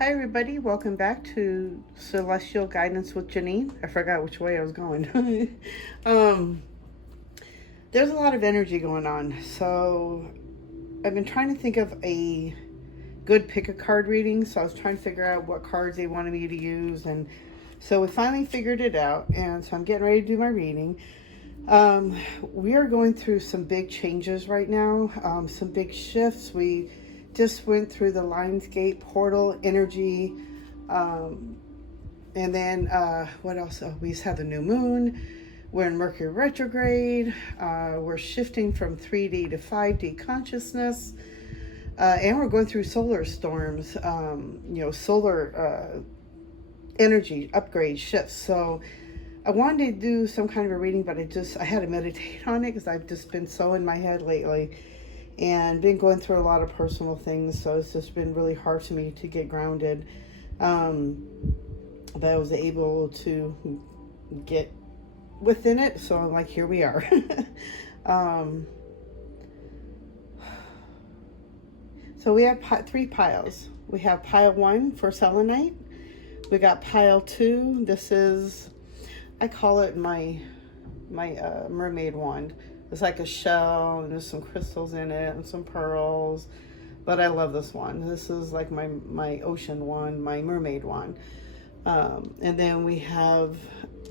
Hi everybody, welcome back to Celestial Guidance with Jaeneen. I forgot which way I was going. um, there's a lot of energy going on, so I've been trying to think of a good pick a card reading. So I was trying to figure out what cards they wanted me to use, and so we finally figured it out. And so I'm getting ready to do my reading. We are going through some big changes right now, some big shifts. We just went through the Lionsgate portal energy. And then what else? Oh, we just had the new moon. We're in Mercury retrograde. We're shifting from 3D to 5D consciousness. And we're going through solar storms, solar energy upgrade shifts. So I wanted to do some kind of a reading, but I had to meditate on it because I've just been so in my head lately and been going through a lot of personal things. So it's just been really hard for me to get grounded. But I was able to get within it. So I'm like, here we are. So we have three piles. We have pile 1 for Selenite. We got pile 2. This is, I call it my Mermaid Wand. It's like a shell, and there's some crystals in it and some pearls. But I love this one. This is like my ocean wand, my mermaid wand. And then we have,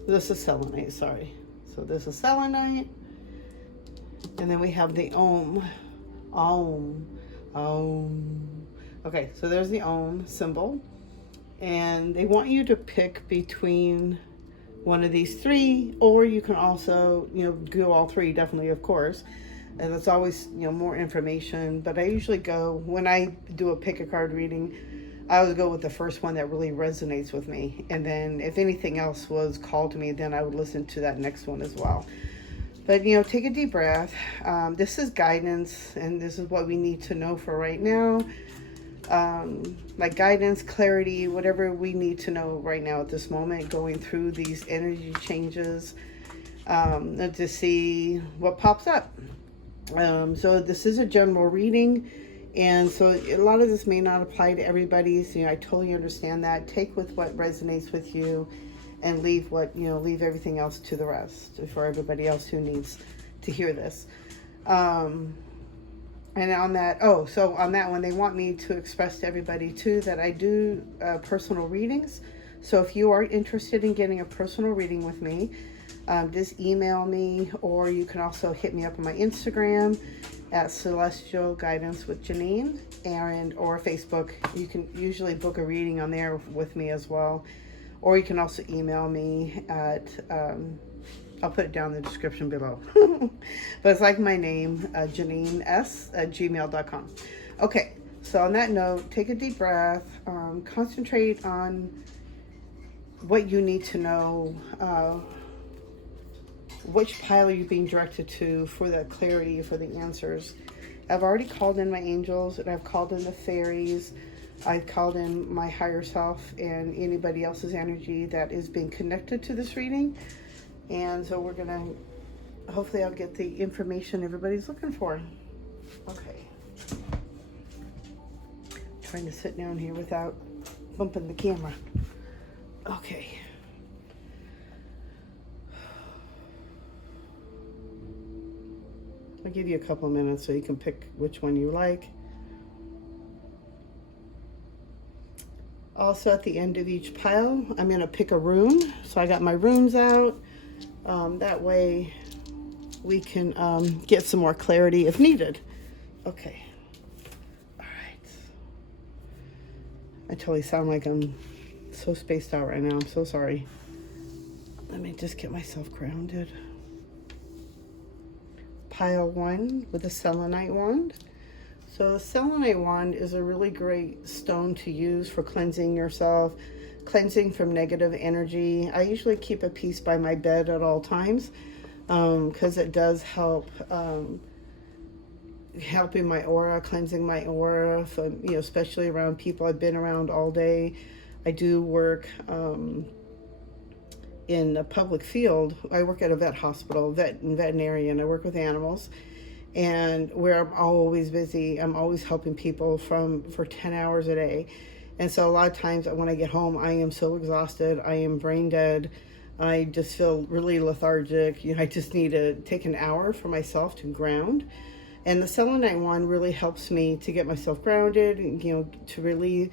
this is selenite, sorry. So this is selenite. And then we have the Om. Okay, so there's the Om symbol. And they want you to pick between one of these three, or you can also, do all three, definitely, of course. And that's always, more information. But I usually go, when I do a pick a card reading, I always go with the first one that really resonates with me. And then if anything else was called to me, then I would listen to that next one as well. But, take a deep breath. This is guidance, and this is what we need to know for right now. Like guidance, clarity, whatever we need to know right now at this moment, going through these energy changes, to see what pops up. So this is a general reading, and so a lot of this may not apply to everybody. So I totally understand that. Take with what resonates with you, and leave leave everything else to the rest for everybody else who needs to hear this. And on that, so on that one, they want me to express to everybody too that I do personal readings. So if you are interested in getting a personal reading with me, just email me, or you can also hit me up on my Instagram at Celestial Guidance with Jaeneen, or Facebook. You can usually book a reading on there with me as well. Or you can also email me at, I'll put it down in the description below. But it's like my name, JaeneenS@gmail.com. Okay, so on that note, take a deep breath. Concentrate on what you need to know. Which pile are you being directed to for that clarity, for the answers? I've already called in my angels, and I've called in the fairies. I've called in my higher self and anybody else's energy that is being connected to this reading. And so we're gonna, hopefully I'll get the information everybody's looking for. Okay. Trying to sit down here without bumping the camera. Okay. I'll give you a couple minutes so you can pick which one you like. Also at the end of each pile, I'm gonna pick a rune. So I got my runes out. That way we can get some more clarity if needed. Okay. All right. I totally sound like I'm so spaced out right now. I'm so sorry. Let me just get myself grounded. Pile 1 with the selenite wand. So the selenite wand is a really great stone to use for cleansing yourself, cleansing from negative energy. I usually keep a piece by my bed at all times because it does help helping my aura, cleansing my aura from, especially around people I've been around all day. I do work in a public field. I work at a vet hospital, veterinarian. I work with animals, and where I'm always busy. I'm always helping people for 10 hours a day. And so a lot of times when I get home, I am so exhausted. I am brain dead. I just feel really lethargic. I just need to take an hour for myself to ground. And the Selenite wand really helps me to get myself grounded, to really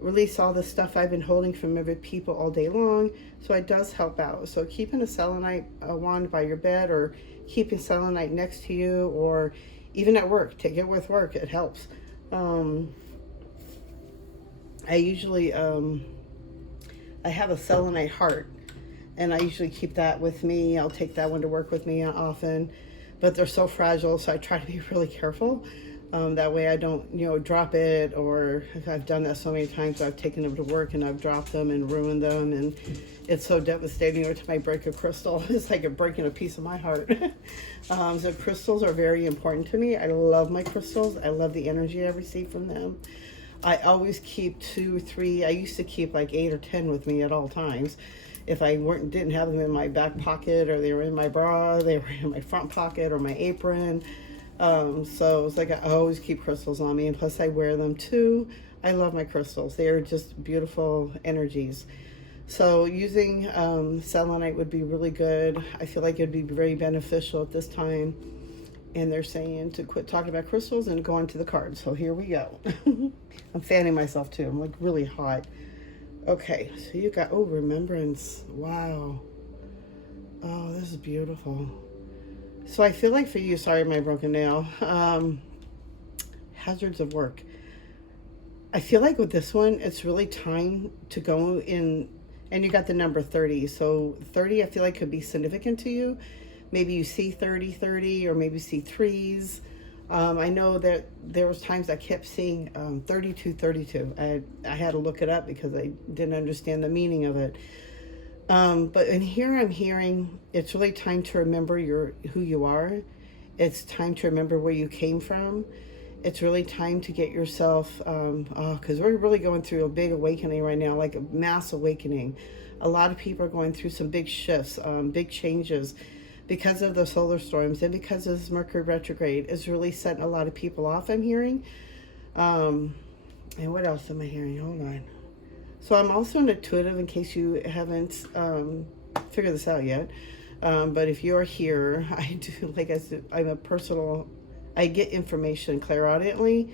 release all the stuff I've been holding from other people all day long. So it does help out. So keeping a Selenite wand by your bed, or keeping Selenite next to you, or even at work, take it with work. It helps. I usually, I have a Selenite heart, and I usually keep that with me. I'll take that one to work with me often, but they're so fragile, so I try to be really careful. That way I don't, drop it, or if I've done that so many times, I've taken them to work and I've dropped them and ruined them, and it's so devastating. Every time I break a crystal, it's like breaking a piece of my heart. So crystals are very important to me. I love my crystals. I love the energy I receive from them. I always keep 2, 3. I used to keep like 8 or 10 with me at all times. If I didn't have them in my back pocket, or they were in my bra, they were in my front pocket or my apron. So it's like I always keep crystals on me, and plus I wear them too. I love my crystals. They are just beautiful energies. So using selenite would be really good. I feel like it'd be very beneficial at this time. And they're saying to quit talking about crystals and go on to the cards. So here we go. I'm fanning myself too. I'm like really hot. Okay, so you got, remembrance. Wow. Oh, this is beautiful. So I feel like for you, sorry, my broken nail, hazards of work. I feel like with this one, it's really time to go in, and you got the number 30. So 30, I feel like could be significant to you. Maybe you see 30, 30, or maybe see threes. I know that there was times I kept seeing 32, 32. I had to look it up because I didn't understand the meaning of it. But in here I'm hearing it's really time to remember who you are. It's time to remember where you came from. It's really time to get yourself, because we're really going through a big awakening right now, like a mass awakening. A lot of people are going through some big shifts, big changes, because of the solar storms and because of this Mercury retrograde. Is really setting a lot of people off, I'm hearing. And what else am I hearing? Hold on. So I'm also intuitive, in case you haven't figured this out yet. But if you're here, I do, like I said, I get information clairaudiently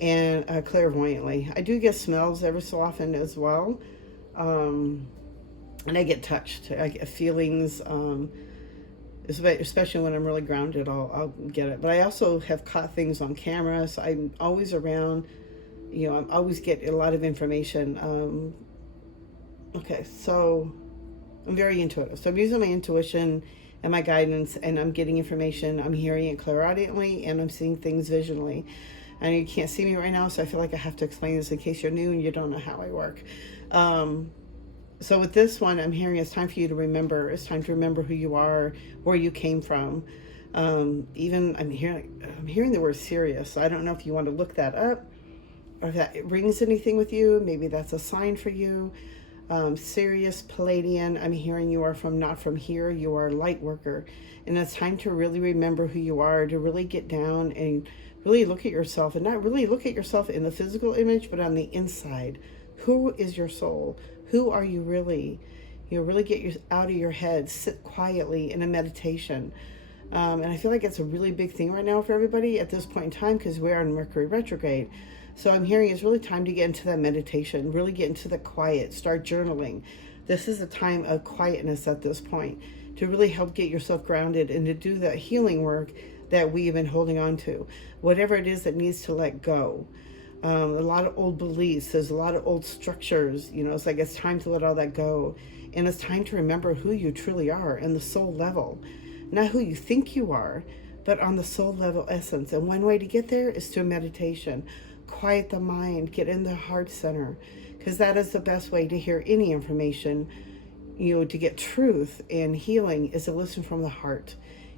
and clairvoyantly. I do get smells every so often as well. And I get touched. I get feelings, especially when I'm really grounded, I'll get it. But I also have caught things on camera, so I'm always around. I always get a lot of information. Okay, so I'm very intuitive. So I'm using my intuition and my guidance, and I'm getting information. I'm hearing it clairaudiently, and I'm seeing things visually. And you can't see me right now, so I feel like I have to explain this in case you're new and you don't know how I work. So with this one, I'm hearing it's time for you to remember. It's time to remember who you are, where you came from. Even I'm hearing the word serious. So I don't know if you want to look that up, or if that rings anything with you. Maybe that's a sign for you. Sirius, Pleiadian, I'm hearing you are not from here. You are a light worker. And it's time to really remember who you are, to really get down and really look at yourself, and not really look at yourself in the physical image, but on the inside. Who is your soul? Who are you really? Really get out of your head, sit quietly in a meditation. And I feel like it's a really big thing right now for everybody at this point in time, because we are in Mercury retrograde. So I'm hearing it's really time to get into that meditation, really get into the quiet, start journaling. This is a time of quietness at this point, to really help get yourself grounded and to do the healing work that we've been holding on to. Whatever it is that needs to let go. A lot of old beliefs, there's a lot of old structures, it's like it's time to let all that go. And it's time to remember who you truly are in the soul level. Not who you think you are, but on the soul level essence. And one way to get there is through meditation. Quiet the mind, get in the heart center, because that is the best way to hear any information. To get truth and healing is to listen from the heart.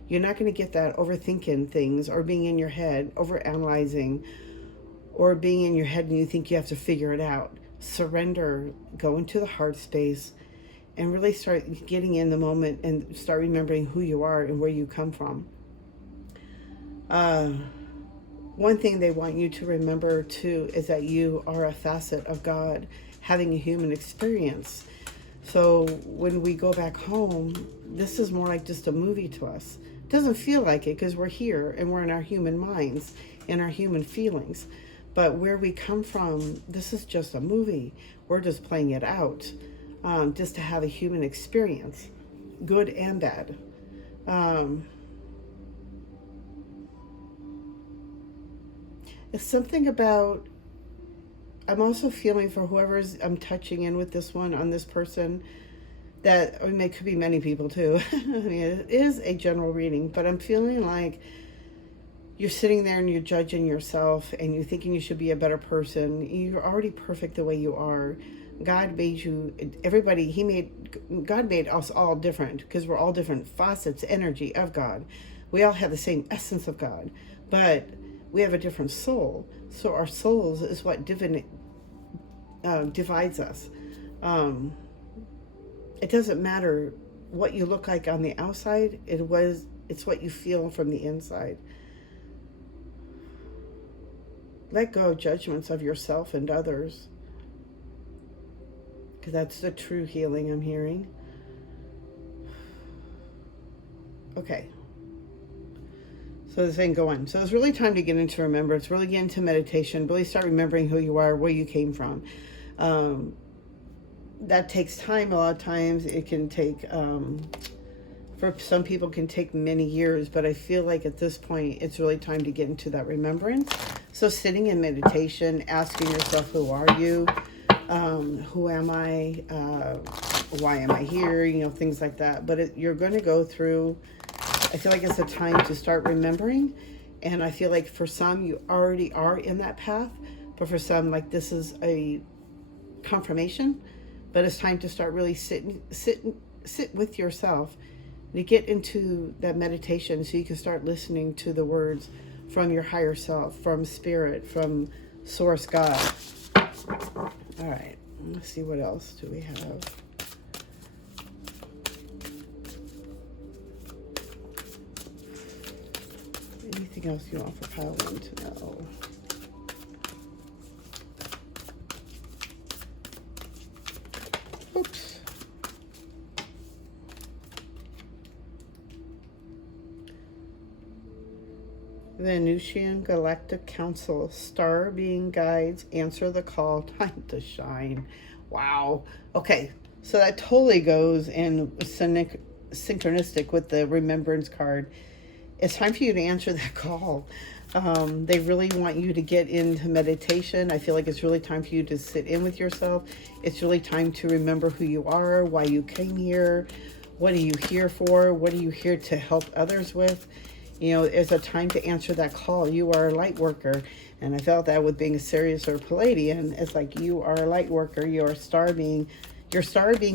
You're not going to get that overthinking things, or being in your head, overanalyzing, or being in your head and you think you have to figure it out. Surrender, go into the heart space, and really start getting in the moment and start remembering who you are and where you come from. one thing they want you to remember too is that you are a facet of God having a human experience. So when we go back home, this is more like just a movie to us. It doesn't feel like it because we're here and we're in our human minds and our human feelings. But where we come from, this is just a movie. We're just playing it out, just to have a human experience, good and bad. It's something about, I'm also feeling for whoever's I'm touching in with this one on this person, that, I mean, it could be many people too. I mean, it is a general reading, but I'm feeling like you're sitting there and you're judging yourself and you're thinking you should be a better person. You're already perfect the way you are. God made you, God made us all different because we're all different facets, energy of God. We all have the same essence of God, but we have a different soul. So our souls is what divides us. It doesn't matter what you look like on the outside. It's what you feel from the inside. Let go of judgments of yourself and others, because that's the true healing I'm hearing. Okay. So this thing go on. So it's really time to get into remembrance, really get into meditation, really start remembering who you are, where you came from. That takes time. A lot of times it can take, for some people can take many years, but I feel like at this point it's really time to get into that remembrance. So sitting in meditation, asking yourself, who are you? Who am I? Why am I here? You know, things like that. But you're going to go through, I feel like it's a time to start remembering. And I feel like for some, you already are in that path. But for some, like, this is a confirmation. But it's time to start really sit with yourself to get into that meditation so you can start listening to the words from your higher self, from spirit, from source God. All right, let's see, what else do we have? Anything else you want for pile one to know? Oops. Venusian Galactic Council, star being guides, answer the call, time to shine. Wow. Okay, so that totally goes in synchronistic with the remembrance card. It's time for you to answer that call. They really want you to get into meditation. I feel like it's really time for you to sit in with yourself. It's really time to remember who you are, why you came here, what are you here for, what are you here to help others with. You know, it's a time to answer that call. You are a light worker. And I felt that with being a Sirius or Pleiadian. It's like you are a light worker. Your star being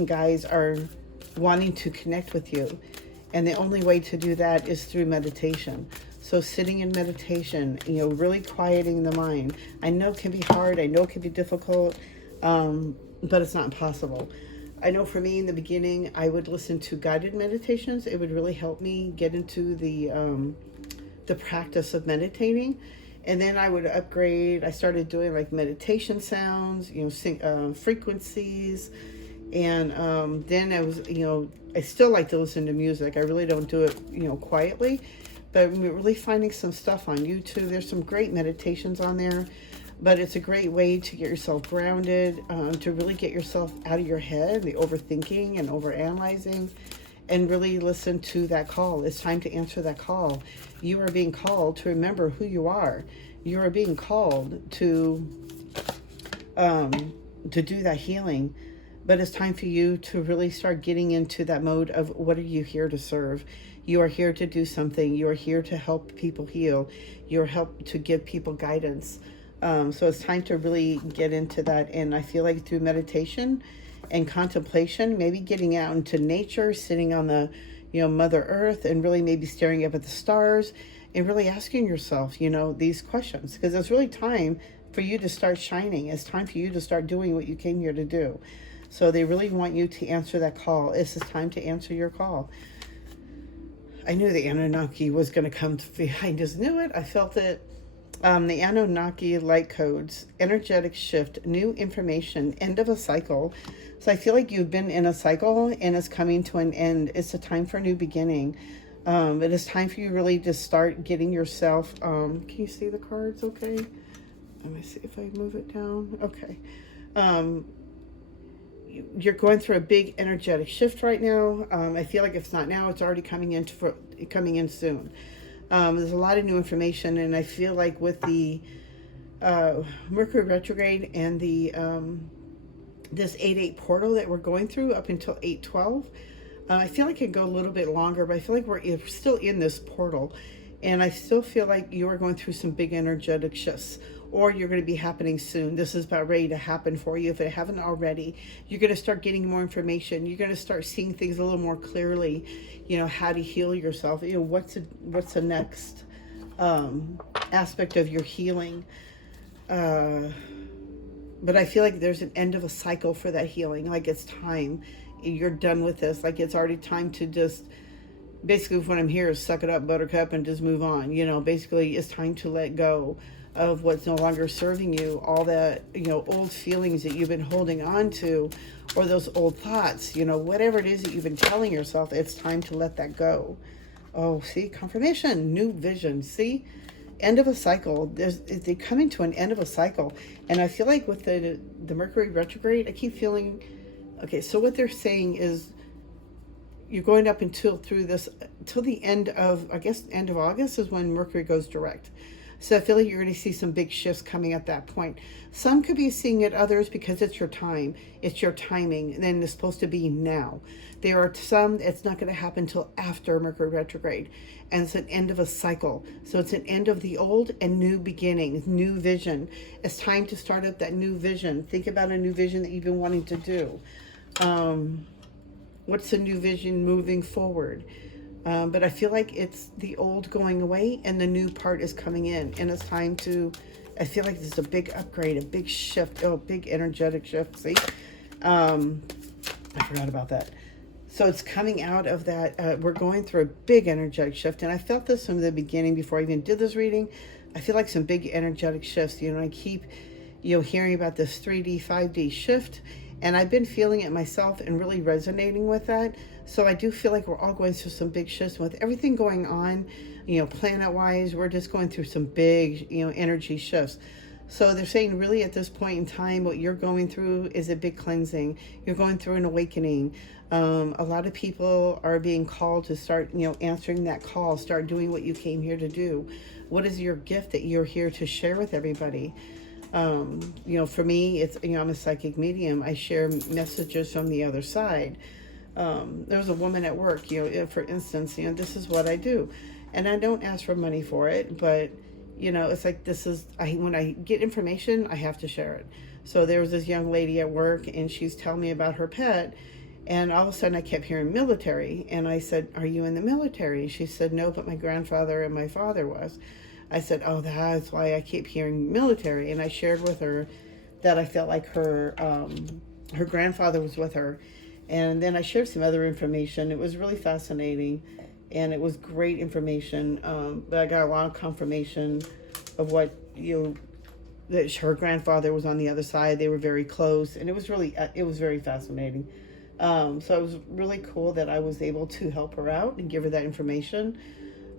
guides are wanting to connect with you. And the only way to do that is through meditation. So sitting in meditation, you know, really quieting the mind. I know it can be hard. I know it can be difficult, but it's not impossible. I know for me in the beginning, I would listen to guided meditations. It would really help me get into the practice of meditating. And then I would upgrade. I started doing like meditation sounds, you know, frequencies. And then I was, you know, I still like to listen to music. I really don't do it, you know, quietly. But we're really finding some stuff on YouTube. There's some great meditations on there. But it's a great way to get yourself grounded, to really get yourself out of your head, the overthinking and overanalyzing, and really listen to that call. It's time to answer that call. You are being called to remember who you are. You are being called to do that healing. But it's time for you to really start getting into that mode of what are you here to serve? You are here to do something. You are here to help people heal. You're help to give people guidance. So it's time to really get into that. And I feel like through meditation and contemplation, maybe getting out into nature, sitting on the, you know, Mother Earth, and really maybe staring up at the stars and really asking yourself, you know, these questions, because it's really time for you to start shining. It's time for you to start doing what you came here to do. So they really want you to answer that call. It's time to answer your call. I knew the Anunnaki was going to come behind us. Knew it. I felt it. The Anunnaki light codes, energetic shift, new information, end of a cycle. So I feel like you've been in a cycle and it's coming to an end. It's a time for a new beginning. It is time for you really to start getting yourself. Can you see the cards okay? Let me see if I move it down. Okay. You're going through a big energetic shift right now. I feel like if it's not now, it's already coming in soon. There's a lot of new information, and I feel like with the Mercury retrograde and the this 8/8 portal that we're going through up until 8/12, I feel like it could go a little bit longer, but I feel like we're still in this portal, and I still feel like you are going through some big energetic shifts, or you're going to be happening soon. This is about ready to happen for you. If it haven't already, you're going to start getting more information. You're going to start seeing things a little more clearly, you know, how to heal yourself. You know, what's the next aspect of your healing. But I feel like there's an end of a cycle for that healing. Like it's time. You're done with this. Like it's already time to just, basically what I'm here is suck it up, buttercup, and just move on. You know, basically it's time to let go of what's no longer serving you, all that, you know, old feelings that you've been holding on to, or those old thoughts, you know, whatever it is that you've been telling yourself, it's time to let that go. Oh, see, confirmation, new vision, see, end of a cycle. They coming to an end of a cycle. And I feel like with the Mercury retrograde, I keep feeling, okay, so what they're saying is you're going up until the end of, I guess, end of August is when Mercury goes direct. So I feel like you're going to see some big shifts coming at that point. Some could be seeing it, others because it's your time, it's your timing, and then it's supposed to be now. There are some, it's not going to happen until after Mercury retrograde, and it's an end of a cycle. So it's an end of the old and new beginnings, new vision. It's time to start up that new vision. Think about a new vision that you've been wanting to do. What's the new vision moving forward? But I feel like it's the old going away and the new part is coming in. And it's time to, I feel like there's a big upgrade, a big shift, a big energetic shift. See? I forgot about that. So it's coming out of that. We're going through a big energetic shift. And I felt this from the beginning before I even did this reading. I feel like some big energetic shifts. You know, I keep, you know, hearing about this 3D, 5D shift. And I've been feeling it myself and really resonating with that. So I do feel like we're all going through some big shifts with everything going on, you know, planet-wise. We're just going through some big, you know, energy shifts. So they're saying really at this point in time, what you're going through is a big cleansing. You're going through an awakening. A lot of people are being called to start, you know, answering that call, start doing what you came here to do. What is your gift that you're here to share with everybody? You know, for me, it's, you know, I'm a psychic medium. I share messages from the other side. There was a woman at work, you know, for instance, you know, this is what I do. And I don't ask for money for it, but, you know, it's like, when I get information, I have to share it. So there was this young lady at work and she's telling me about her pet. And all of a sudden I kept hearing military. And I said, "Are you in the military?" She said, "No, but my grandfather and my father was." I said, "Oh, that's why I keep hearing military." And I shared with her that I felt like her grandfather was with her. And then I shared some other information. It was really fascinating, and it was great information. But I got a lot of confirmation of what, you know, that her grandfather was on the other side. They were very close, and it was very fascinating. So it was really cool that I was able to help her out and give her that information.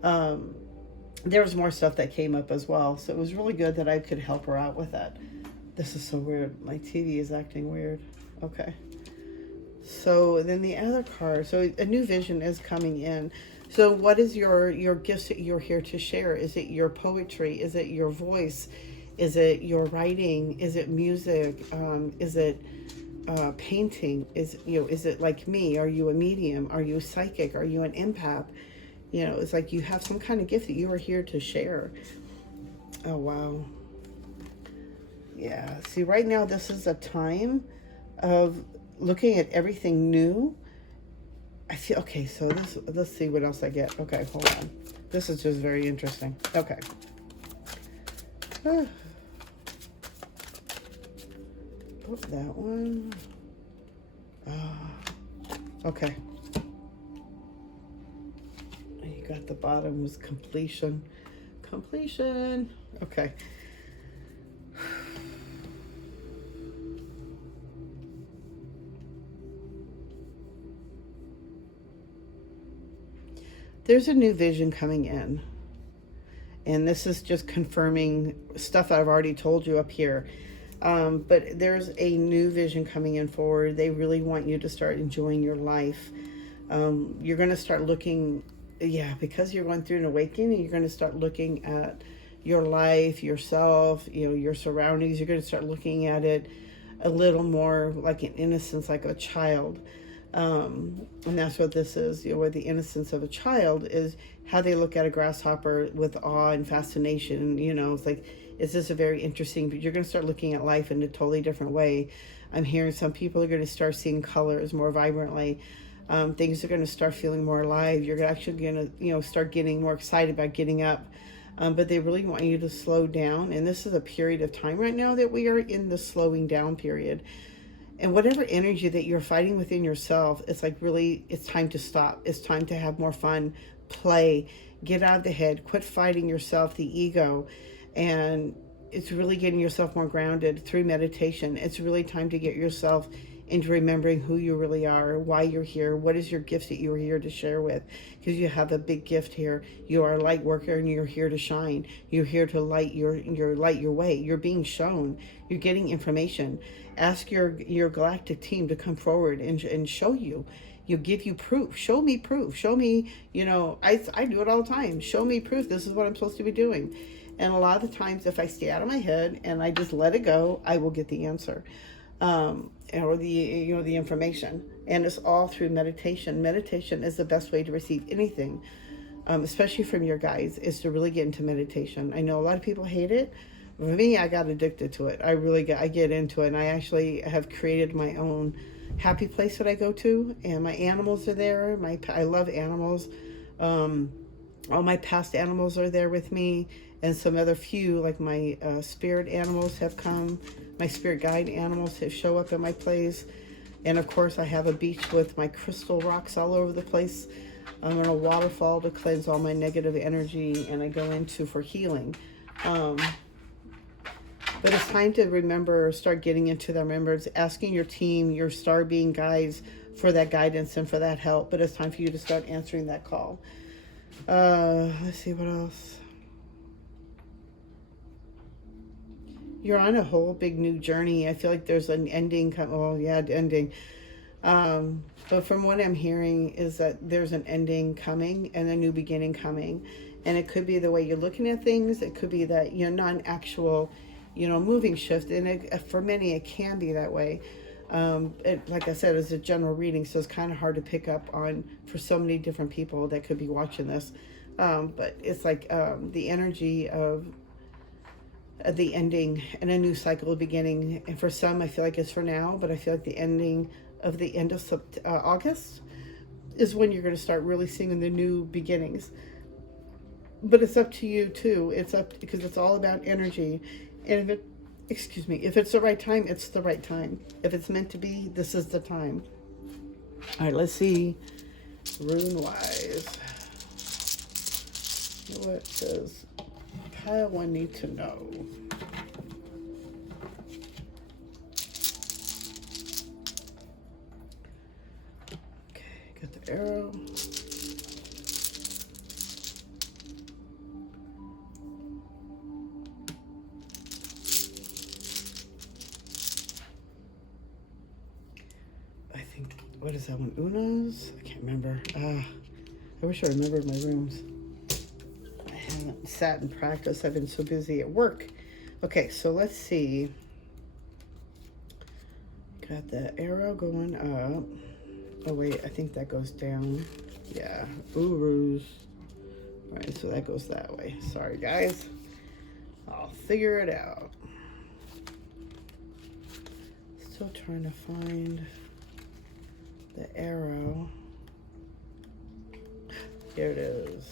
There was more stuff that came up as well, so it was really good that I could help her out with that. This is so weird. My TV is acting weird. Okay. So then the other card, so a new vision is coming in. So what is your gifts that you're here to share? Is it your poetry? Is it your voice? Is it your writing? Is it music? Is it painting? Is it like me? Are you a medium? Are you psychic? Are you an empath? You know, it's like you have some kind of gift that you are here to share. Oh, wow. Yeah. See, right now, this is a time of looking at everything new. I feel, okay, so let's see what else I get. Okay, hold on. This is just very interesting. Okay. Oh, that one. Okay. You got the bottom was completion. Completion. Okay. There's a new vision coming in. And this is just confirming stuff I've already told you up here. But there's a new vision coming in forward. They really want you to start enjoying your life. You're going to start looking, because you're going through an awakening, you're going to start looking at your life, yourself, your surroundings. You're going to start looking at it a little more like an innocence, like a child. And that's what this is, where the innocence of a child is how they look at a grasshopper with awe and fascination. It's like, is this a very interesting, but you're going to start looking at life in a totally different way. I'm hearing some people are going to start seeing colors more vibrantly. Things are going to start feeling more alive. You're actually going to, start getting more excited about getting up. But they really want you to slow down. And this is a period of time right now that we are in the slowing down period. And whatever energy that you're fighting within yourself, it's like really, it's time to stop. It's time to have more fun, play, get out of the head, quit fighting yourself, the ego. And it's really getting yourself more grounded through meditation. It's really time to get yourself into remembering who you really are, why you're here, what is your gift that you're here to share with. Because you have a big gift here. You are a light worker and you're here to shine. You're here to light your way. You're being shown. You're getting information. Ask your galactic team to come forward and show you. Give you proof. Show me proof. Show me, I do it all the time. Show me proof. This is what I'm supposed to be doing. And a lot of the times, if I stay out of my head and I just let it go, I will get the answer. Or the information. And it's all through meditation. Meditation is the best way to receive anything, especially from your guides, is to really get into meditation. I know a lot of people hate it. For me, I got addicted to it. I get into it, and I actually have created my own happy place that I go to, and my animals are there. I love animals. All my past animals are there with me, and some other few, like my spirit animals have come. My spirit guide animals have show up in my place. And of course, I have a beach with my crystal rocks all over the place. I'm in a waterfall to cleanse all my negative energy, and I go into for healing. But it's time to remember, start getting into the remembrance, asking your team, your star being guides for that guidance and for that help. But it's time for you to start answering that call. Let's see what else. You're on a whole big new journey. I feel like there's an ending. Ending. But from what I'm hearing is that there's an ending coming and a new beginning coming. And it could be the way you're looking at things. It could be that, not an actual, moving shift. And for many, it can be that way. Like I said, it's a general reading, so it's kind of hard to pick up on for so many different people that could be watching this. But it's like the energy of the ending and a new cycle beginning. And for some, I feel like it's for now, but I feel like the end of August is when you're going to start really seeing the new beginnings. But it's up to you too. It's up because it's all about energy. And if it's the right time, it's the right time. If it's meant to be, this is the time. All right, let's see. Rune wise, what does pile one need to know? Okay, got the arrow. I think, what is that one? Uno's? I can't remember. I wish I remembered my rooms. I haven't sat and practiced. I've been so busy at work. Okay, so let's see. Got the arrow going up. Oh wait, I think that goes down. Yeah, Urus. All right, so that goes that way. Sorry guys, I'll figure it out. Still trying to find the arrow. Here it is.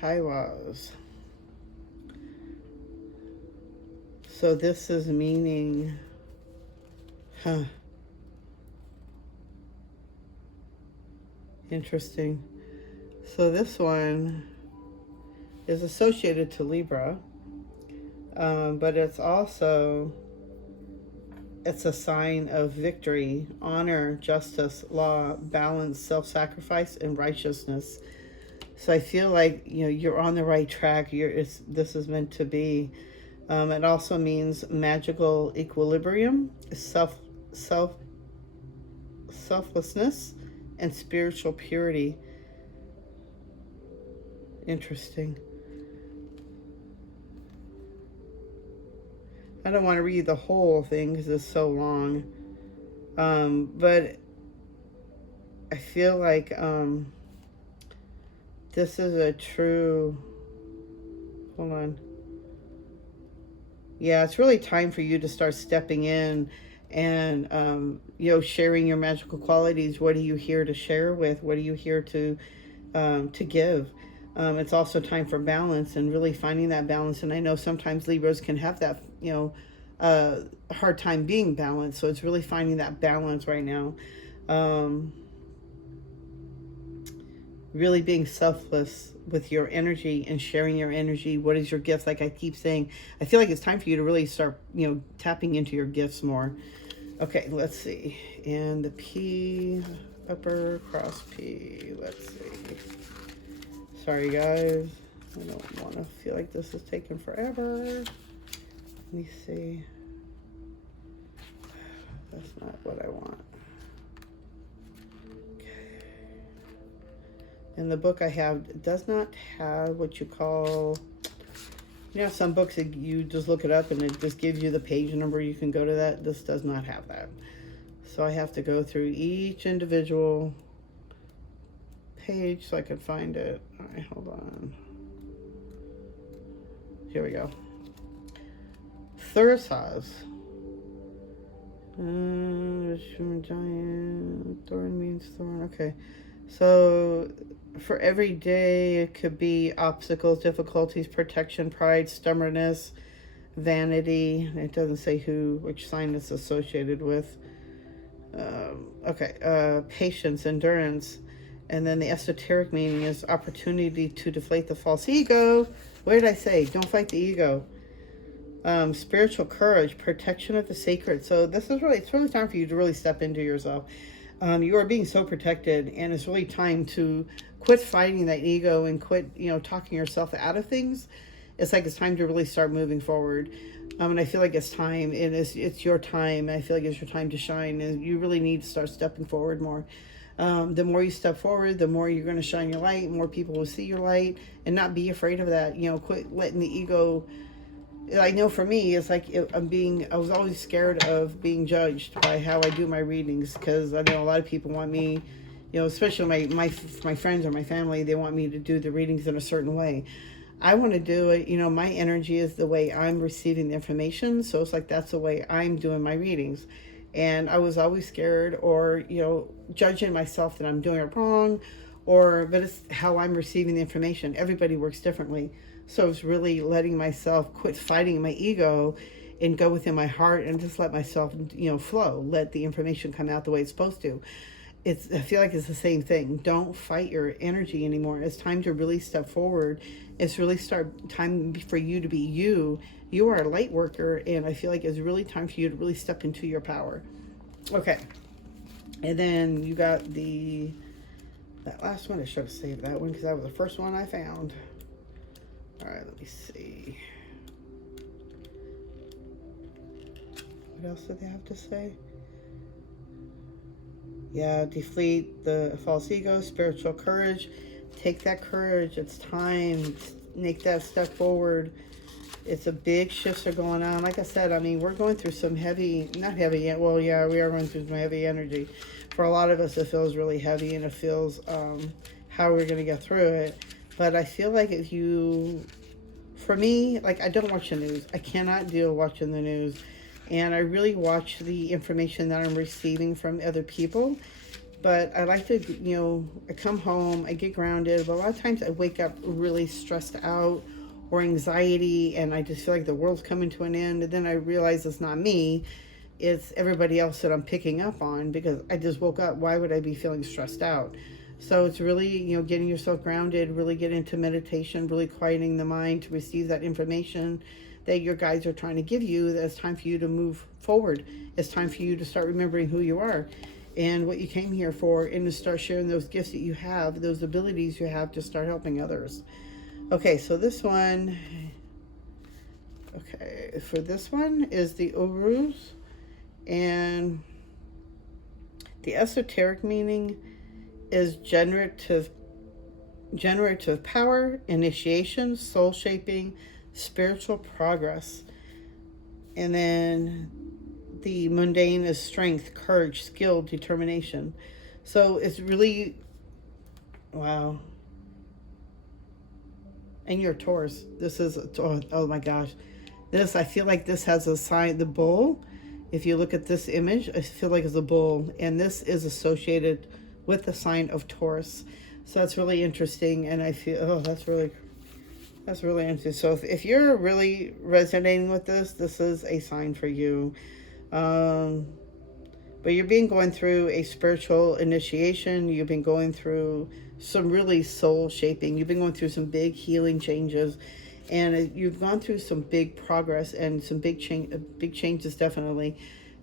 Taiwas. So this is meaning, interesting. So this one is associated to Libra, but it's a sign of victory, honor, justice, law, balance, self-sacrifice, and righteousness. So I feel like, you're on the right track. This is meant to be. It also means magical equilibrium, selflessness, and spiritual purity. Interesting. I don't want to read the whole thing because it's so long. But I feel like this is a true... Hold on. Yeah, it's really time for you to start stepping in and, sharing your magical qualities. What are you here to share with? What are you here to give? It's also time for balance and really finding that balance. And I know sometimes Libras can have that, hard time being balanced. So it's really finding that balance right now. Really being selfless with your energy and sharing your energy. What is your gift? Like I keep saying, I feel like it's time for you to really start, tapping into your gifts more. Okay, let's see. And the P, upper cross P. Let's see. Sorry, guys. I don't want to feel like this is taking forever. Let me see. That's not what I want. And the book I have does not have what you call, some books that you just look it up and it just gives you the page number. You can go to that. This does not have that. So I have to go through each individual page so I can find it. All right, hold on. Here we go. Thursaz. Giant. Thorn means thorn. Okay. So for every day, it could be obstacles, difficulties, protection, pride, stubbornness, vanity. It doesn't say which sign it's associated with. Patience, endurance. And then the esoteric meaning is opportunity to deflate the false ego. What did I say? Don't fight the ego. Spiritual courage, protection of the sacred. So it's really time for you to really step into yourself. You are being so protected, and it's really time to quit fighting that ego and quit, talking yourself out of things. It's time to really start moving forward. And I feel like it's time, and it's your time. I feel like it's your time to shine, and you really need to start stepping forward more. The more you step forward, the more you're going to shine your light. More people will see your light, and not be afraid of that. Quit letting the ego. I know for me, it's like I was always scared of being judged by how I do my readings, because I know a lot of people want me, especially my friends or my family, they want me to do the readings in a certain way. I want to do it, my energy is the way I'm receiving the information, so it's that's the way I'm doing my readings. And I was always scared or, judging myself that I'm doing it wrong, but it's how I'm receiving the information. Everybody works differently. So it's really letting myself quit fighting my ego and go within my heart and just let myself, flow. Let the information come out the way it's supposed to. I feel like it's the same thing. Don't fight your energy anymore. It's time to really step forward. It's really time for you to be you. You are a light worker, and I feel like it's really time for you to really step into your power. Okay. And then you got that last one. I should have saved that one because that was the first one I found. All right, let me see. What else did they have to say? Yeah, deflate the false ego, spiritual courage. Take that courage. It's time. Make that step forward. It's a big shifts are going on. Like I said, we're going through some not heavy yet. Well, yeah, we are going through some heavy energy. For a lot of us, it feels really heavy, and it feels how we're going to get through it. But I feel like for me, I don't watch the news. I cannot deal watching the news. And I really watch the information that I'm receiving from other people. But I like to, I come home, I get grounded. But a lot of times I wake up really stressed out or anxiety. And I just feel like the world's coming to an end. And then I realize it's not me. It's everybody else that I'm picking up on because I just woke up. Why would I be feeling stressed out? So it's really, getting yourself grounded, really get into meditation, really quieting the mind to receive that information that your guides are trying to give you. That it's time for you to move forward. It's time for you to start remembering who you are and what you came here for, and to start sharing those gifts that you have, those abilities you have, to start helping others. Okay, so this one, for this one is the Urus, and the esoteric meaning is generative power, initiation, soul shaping, spiritual progress. And then the mundane is strength, courage, skill, determination. So it's really, wow. And you're Taurus. This is, oh my gosh. This, I feel like this has a sign, the bull. If you look at this image, I feel like it's a bull. And this is associated with the sign of Taurus. So that's really interesting. And I feel, that's really interesting. So if you're really resonating with this is a sign for you. But you've been going through a spiritual initiation. You've been going through some really soul shaping. You've been going through some big healing changes. And you've gone through some big progress and some big changes, definitely.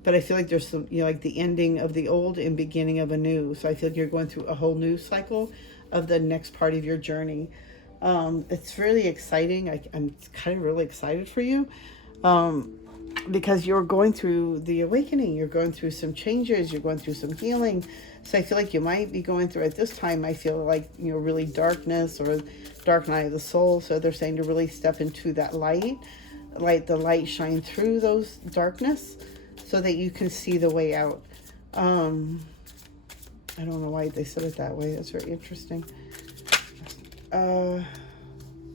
But I feel like there's some, like the ending of the old and beginning of a new. So I feel like you're going through a whole new cycle of the next part of your journey. It's really exciting. I'm kind of really excited for you, because you're going through the awakening. You're going through some changes. You're going through some healing. So I feel like you might be going through, at this time, I feel like, really darkness or dark night of the soul. So they're saying to really step into that light, let the light shine through those darkness so that you can see the way out. I don't know why they said it that way. That's very interesting.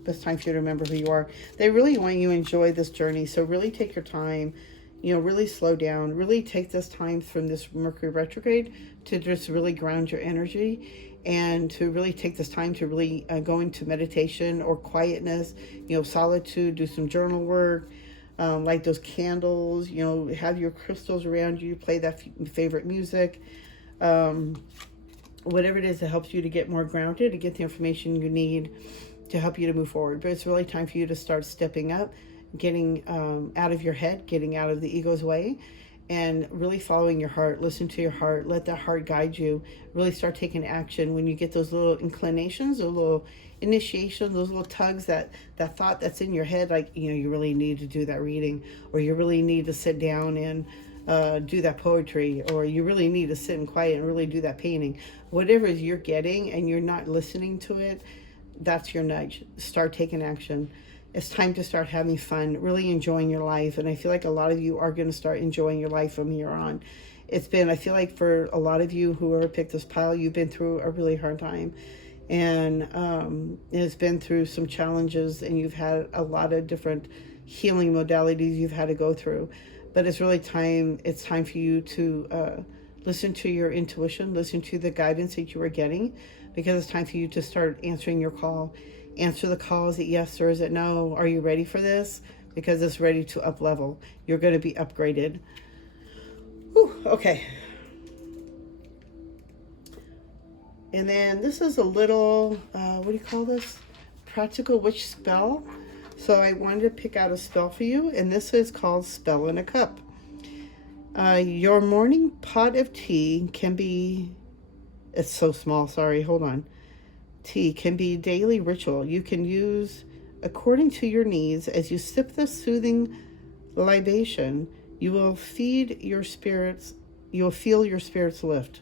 It's time for you to remember who you are. They really want you to enjoy this journey. So really take your time, really slow down, really take this time from this Mercury retrograde to just really ground your energy, and to really take this time to really go into meditation or quietness, solitude, do some journal work, light those candles, have your crystals around you, play that favorite music, whatever it is that helps you to get more grounded, to get the information you need to help you to move forward. But it's really time for you to start stepping up, getting out of your head, getting out of the ego's way, and really following your heart. Listen to your heart. Let that heart guide you. Really start taking action when you get those little inclinations, those little initiations, those little tugs, that thought that's in your head, like, you really need to do that reading, or you really need to sit down and do that poetry, or you really need to sit in quiet and really do that painting. Whatever it is you're getting and you're not listening to it, that's your nudge. Start taking action. It's time to start having fun, really enjoying your life. And I feel like a lot of you are going to start enjoying your life from here on. It's been, I feel like for a lot of you who are picked this pile, you've been through a really hard time. And it's been through some challenges, and you've had a lot of different healing modalities you've had to go through. But it's really time, it's time for you to listen to your intuition, listen to the guidance that you are getting, because it's time for you to start answering your call. Answer the call. Is it yes or is it no? Are you ready for this? Because it's ready to up level. You're going to be upgraded. Whew, okay. And then this is a little, what do you call this? Practical witch spell. So I wanted to pick out a spell for you, and this is called Spell in a Cup. Your morning pot of tea can be, it's so small, sorry, hold on. Tea can be daily ritual you can use according to your needs. As you sip this soothing libation, you will feel your spirits lift,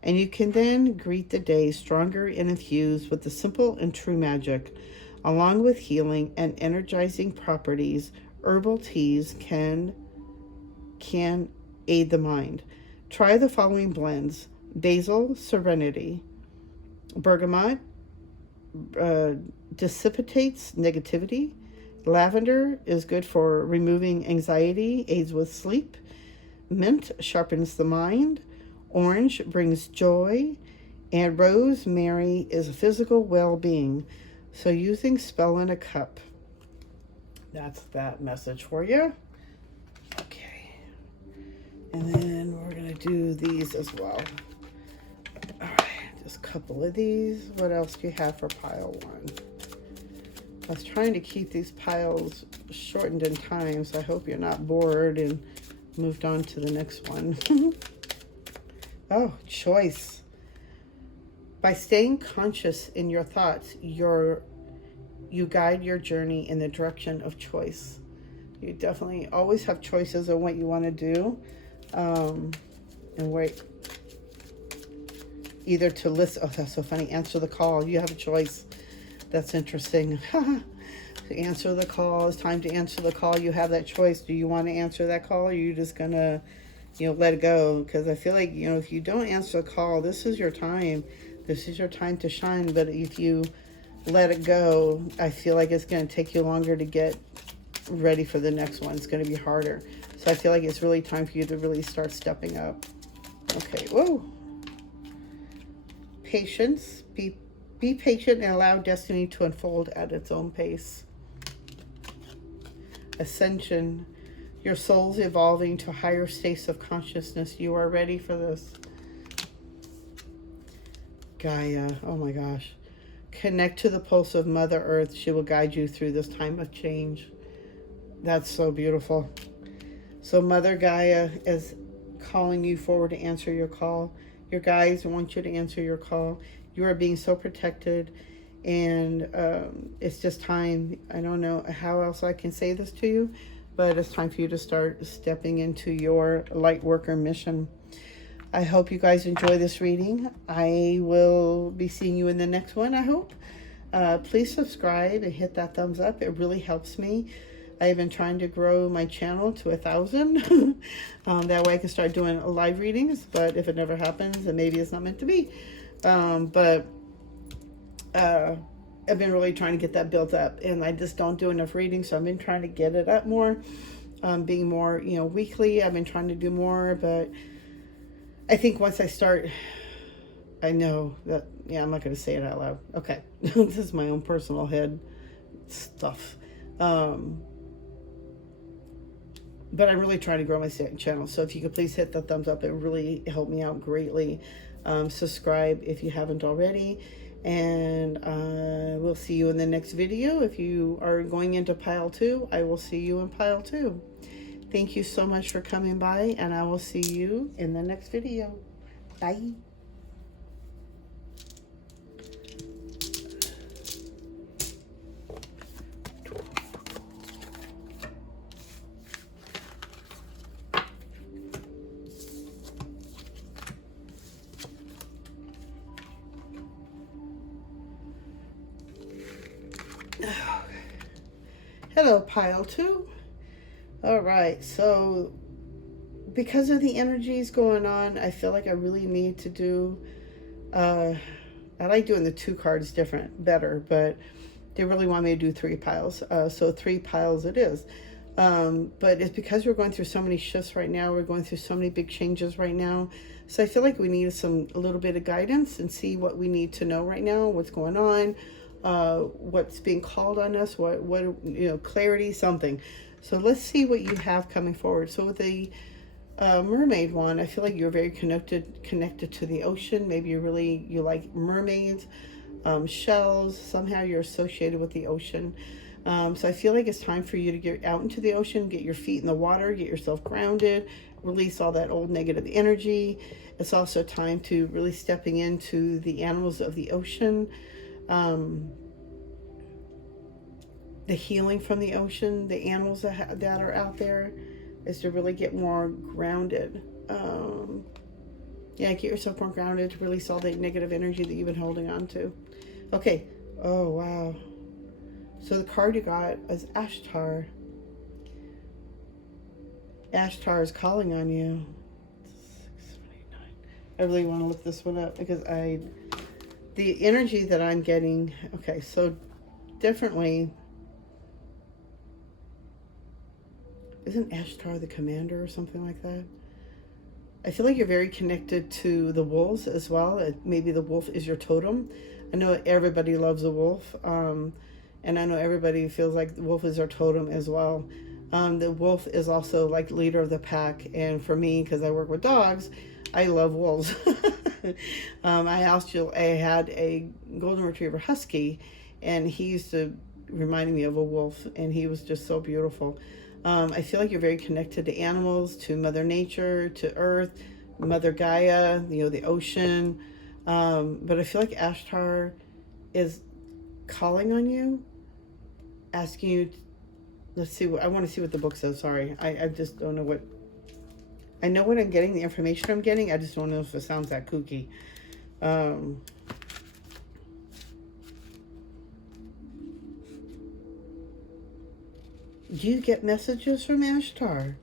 and you can then greet the day stronger and infused with the simple and true magic. Along with healing and energizing properties, herbal teas can aid the mind. Try the following blends: basil, serenity; bergamot, dissipates negativity; lavender is good for removing anxiety, aids with sleep; mint sharpens the mind; orange brings joy; and rosemary is physical well-being. So using Spell in a Cup, that's that message for you. Okay, and then we're gonna do these as well. All right, just a couple of these. What else do you have for pile 1? I was trying to keep these piles shortened in time, so I hope you're not bored and moved on to the next one. Oh, choice. By staying conscious in your thoughts, you guide your journey in the direction of choice. You definitely always have choices on what you want to do. And wait. Either to listen. Oh, that's so funny. Answer the call. You have a choice. That's interesting. To answer the call. It's time to answer the call. You have that choice. Do you want to answer that call? Or are you just going to, let it go? Because I feel like, if you don't answer the call, this is your time. This is your time to shine. But if you let it go, I feel like it's going to take you longer to get ready for the next one. It's going to be harder. So I feel like it's really time for you to really start stepping up. Okay. Whoa. Patience. Be patient and allow destiny to unfold at its own pace. Ascension. Your soul's evolving to higher states of consciousness. You are ready for this. Gaia. Oh my gosh. Connect to the pulse of Mother Earth. She will guide you through this time of change. That's so beautiful. So Mother Gaia is calling you forward to answer your call. Your guides want you to answer your call. You are being so protected, and it's just time. I don't know how else I can say this to you, but it's time for you to start stepping into your light worker mission. I hope you guys enjoy this reading. I will be seeing you in the next one, I hope. Please subscribe and hit that thumbs up. It really helps me. I've been trying to grow my channel to 1,000. That way I can start doing live readings, but if it never happens, then maybe it's not meant to be. But I've been really trying to get that built up, and I just don't do enough readings, so I've been trying to get it up more, being more, weekly. I've been trying to do more, but I think once I start, I know that, I'm not going to say it out loud. Okay. This is my own personal head stuff. But I'm really trying to grow my channel. So if you could please hit the thumbs up, it really helped me out greatly. Subscribe if you haven't already. And we'll see you in the next video. If you are going into pile 2, I will see you in pile 2. Thank you so much for coming by, and I will see you in the next video. Bye. Hello, pile 2. All right, so because of the energies going on, I feel like I really need to do, I like doing the 2 cards better, but they really want me to do 3 piles. So 3 piles it is. But it's because we're going through so many shifts right now. We're going through so many big changes right now. So I feel like we need a little bit of guidance and see what we need to know right now, what's going on, what's being called on us, what clarity, something. So let's see what you have coming forward. So with the Mermaid Wand, I feel like you're very connected to the ocean. Maybe you like mermaids, shells. Somehow you're associated with the ocean. So I feel like it's time for you to get out into the ocean, get your feet in the water, get yourself grounded, release all that old negative energy. It's also time to really stepping into the animals of the ocean. The healing from the ocean, the animals that are out there, is to really get more grounded. Get yourself more grounded to release all the negative energy that you've been holding on to. Okay. Oh, wow. So the card you got is Ashtar. Ashtar is calling on you. 629. I really want to look this one up because the energy that I'm getting, okay, so differently. Isn't Ashtar the commander or something like that? I feel like you're very connected to the wolves as well. Maybe the wolf is your totem. I know everybody loves a wolf. And I know everybody feels like the wolf is their totem as well. The wolf is also like leader of the pack. And for me, because I work with dogs, I love wolves. I had a golden retriever husky, and he used to remind me of a wolf, and he was just so beautiful. I feel like you're very connected to animals, to Mother Nature, to Earth, Mother Gaia, the ocean. But I feel like Ashtar is calling on you, asking you. Let's see. I want to see what the book says. Sorry, I just don't know what. I know what I'm getting, the information I'm getting. I just don't know if it sounds that kooky. Do you get messages from Ashtar?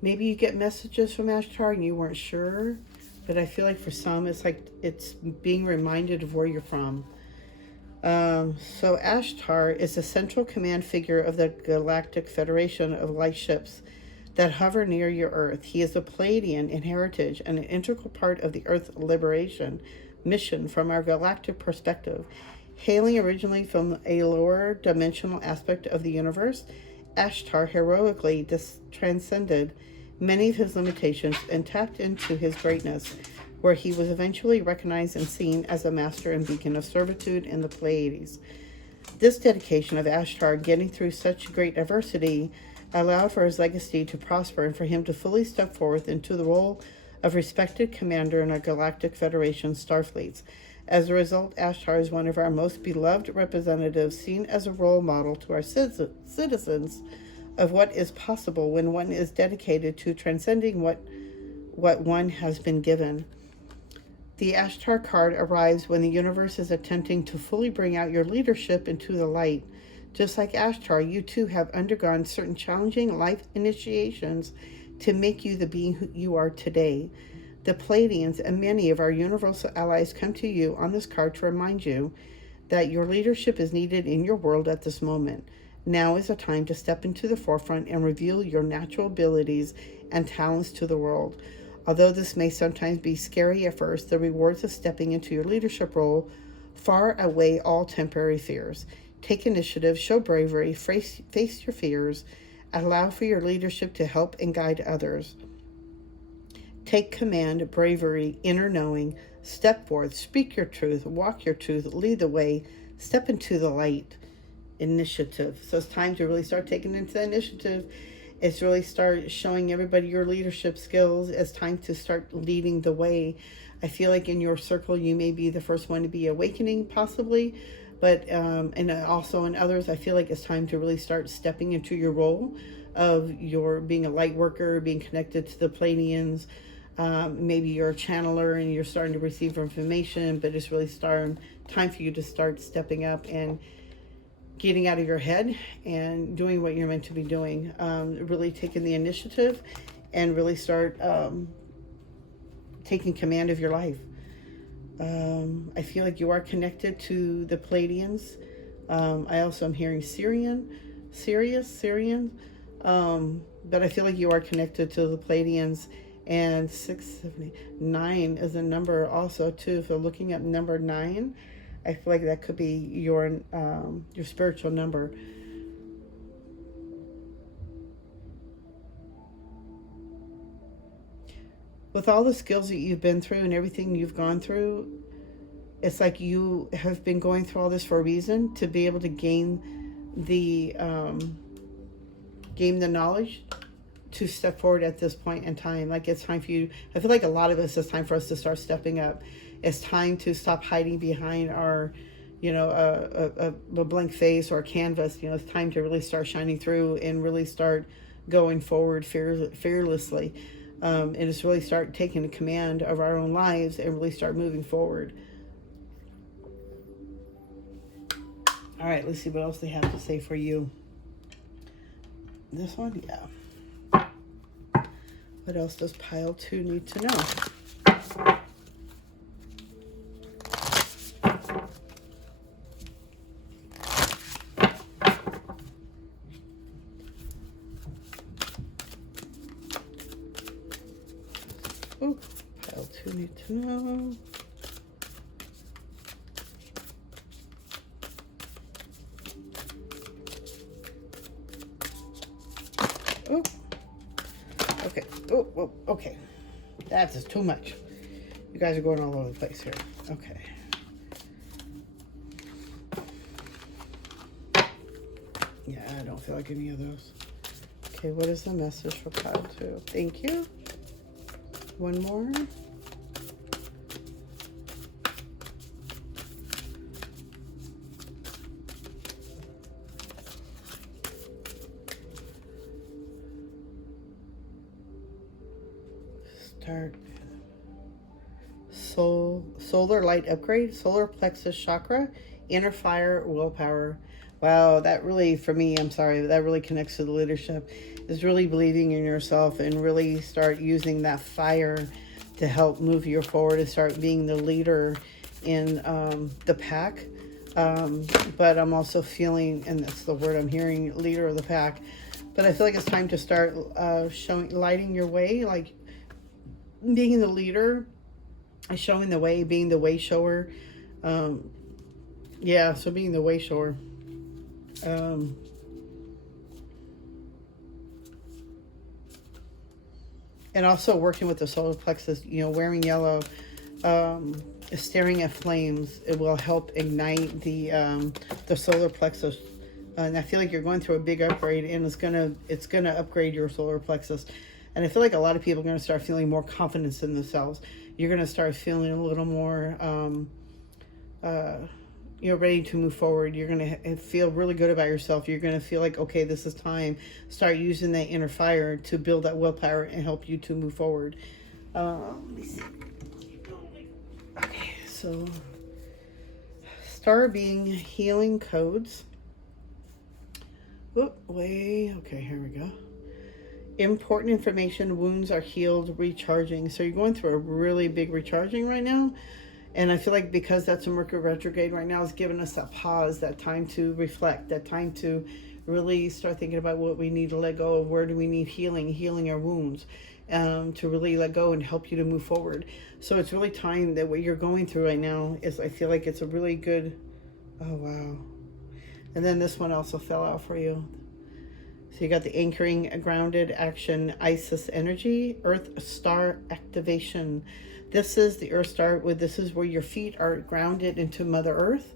Maybe you get messages from Ashtar and you weren't sure, but I feel like for some, it's like it's being reminded of where you're from. So Ashtar is the central command figure of the Galactic Federation of light ships that hover near your Earth. He is a Pleiadian in heritage and an integral part of the Earth liberation mission from our galactic perspective. Hailing originally from a lower dimensional aspect of the universe, Ashtar heroically transcended many of his limitations and tapped into his greatness, where he was eventually recognized and seen as a master and beacon of servitude in the Pleiades. This dedication of Ashtar getting through such great adversity allowed for his legacy to prosper and for him to fully step forth into the role of respected commander in our Galactic Federation starfleets. As a result, Ashtar is one of our most beloved representatives, seen as a role model to our citizens of what is possible when one is dedicated to transcending what one has been given. The Ashtar card arrives when the universe is attempting to fully bring out your leadership into the light. Just like Ashtar, you too have undergone certain challenging life initiations to make you the being who you are today. The Pleiadians and many of our universal allies come to you on this card to remind you that your leadership is needed in your world at this moment. Now is a time to step into the forefront and reveal your natural abilities and talents to the world. Although this may sometimes be scary at first, the rewards of stepping into your leadership role far outweigh all temporary fears. Take initiative, show bravery, face your fears, allow for your leadership to help and guide others. Take command, bravery, inner knowing, step forth, speak your truth, walk your truth, lead the way, step into the light. Initiative. So it's time to really start taking into the initiative. It's really start showing everybody your leadership skills. It's time to start leading the way. I feel like in your circle, you may be the first one to be awakening, possibly. But and also in others, I feel like it's time to really start stepping into your role of your being a light worker, being connected to the Pleiadians. Maybe you're a channeler and you're starting to receive information, but it's really time for you to start stepping up and getting out of your head and doing what you're meant to be doing. Really taking the initiative and really start taking command of your life. I feel like you are connected to the Pleiadians. I also am hearing Syrian, but I feel like you are connected to the Pleiadians. And 6, 7, 8, 9 is a number also too. So looking at number 9, I feel like that could be your spiritual number. With all the skills that you've been through and everything you've gone through, it's like you have been going through all this for a reason, to be able to gain the knowledge to step forward at this point in time. Like it's time for you. I feel like a lot of us, it's time for us to start stepping up. It's time to stop hiding behind our, a blank face or a canvas. It's time to really start shining through and really start going forward fearlessly. And just really start taking command of our own lives and really start moving forward. All right, let's see what else they have to say for you. This one, yeah. What else does pile 2 need to know? Oh, pile 2 need to know. Oh. Okay. Oh, okay. That's just too much. You guys are going all over the place here. Okay. Yeah, I don't feel like any of those. Okay, what is the message for pile 2? Thank you. One more. Start. Solar light upgrade, solar plexus chakra, inner fire, willpower. Wow, that really, for me, I'm sorry, that really connects to the leadership. Is really believing in yourself and really start using that fire to help move you forward and start being the leader in the pack. But I'm also feeling, and that's the word I'm hearing, leader of the pack. But I feel like it's time to start lighting your way, like being the leader, showing the way, being the way shower. Yeah, so being the way shower. And also working with the solar plexus, wearing yellow, staring at flames, it will help ignite the solar plexus. And I feel like you're going through a big upgrade, and it's gonna upgrade your solar plexus. And I feel like a lot of people are going to start feeling more confidence in themselves. You're going to start feeling a little more, ready to move forward. You're going to feel really good about yourself. You're going to feel like, okay, this is time. Start using that inner fire to build that willpower and help you to move forward. Let me see. Okay, so star being healing codes. Okay, here we go. Important information, wounds are healed, recharging. So you're going through a really big recharging right now. And I feel like because that's a Mercury retrograde right now, it's giving us that pause, that time to reflect, that time to really start thinking about what we need to let go of, where do we need healing our wounds, to really let go and help you to move forward. So it's really time that what you're going through right now is, I feel like it's a really good, oh wow. And then this one also fell out for you. So you got the anchoring, grounded action, Isis energy, Earth star activation. This is the Earth star. This is where your feet are grounded into Mother Earth.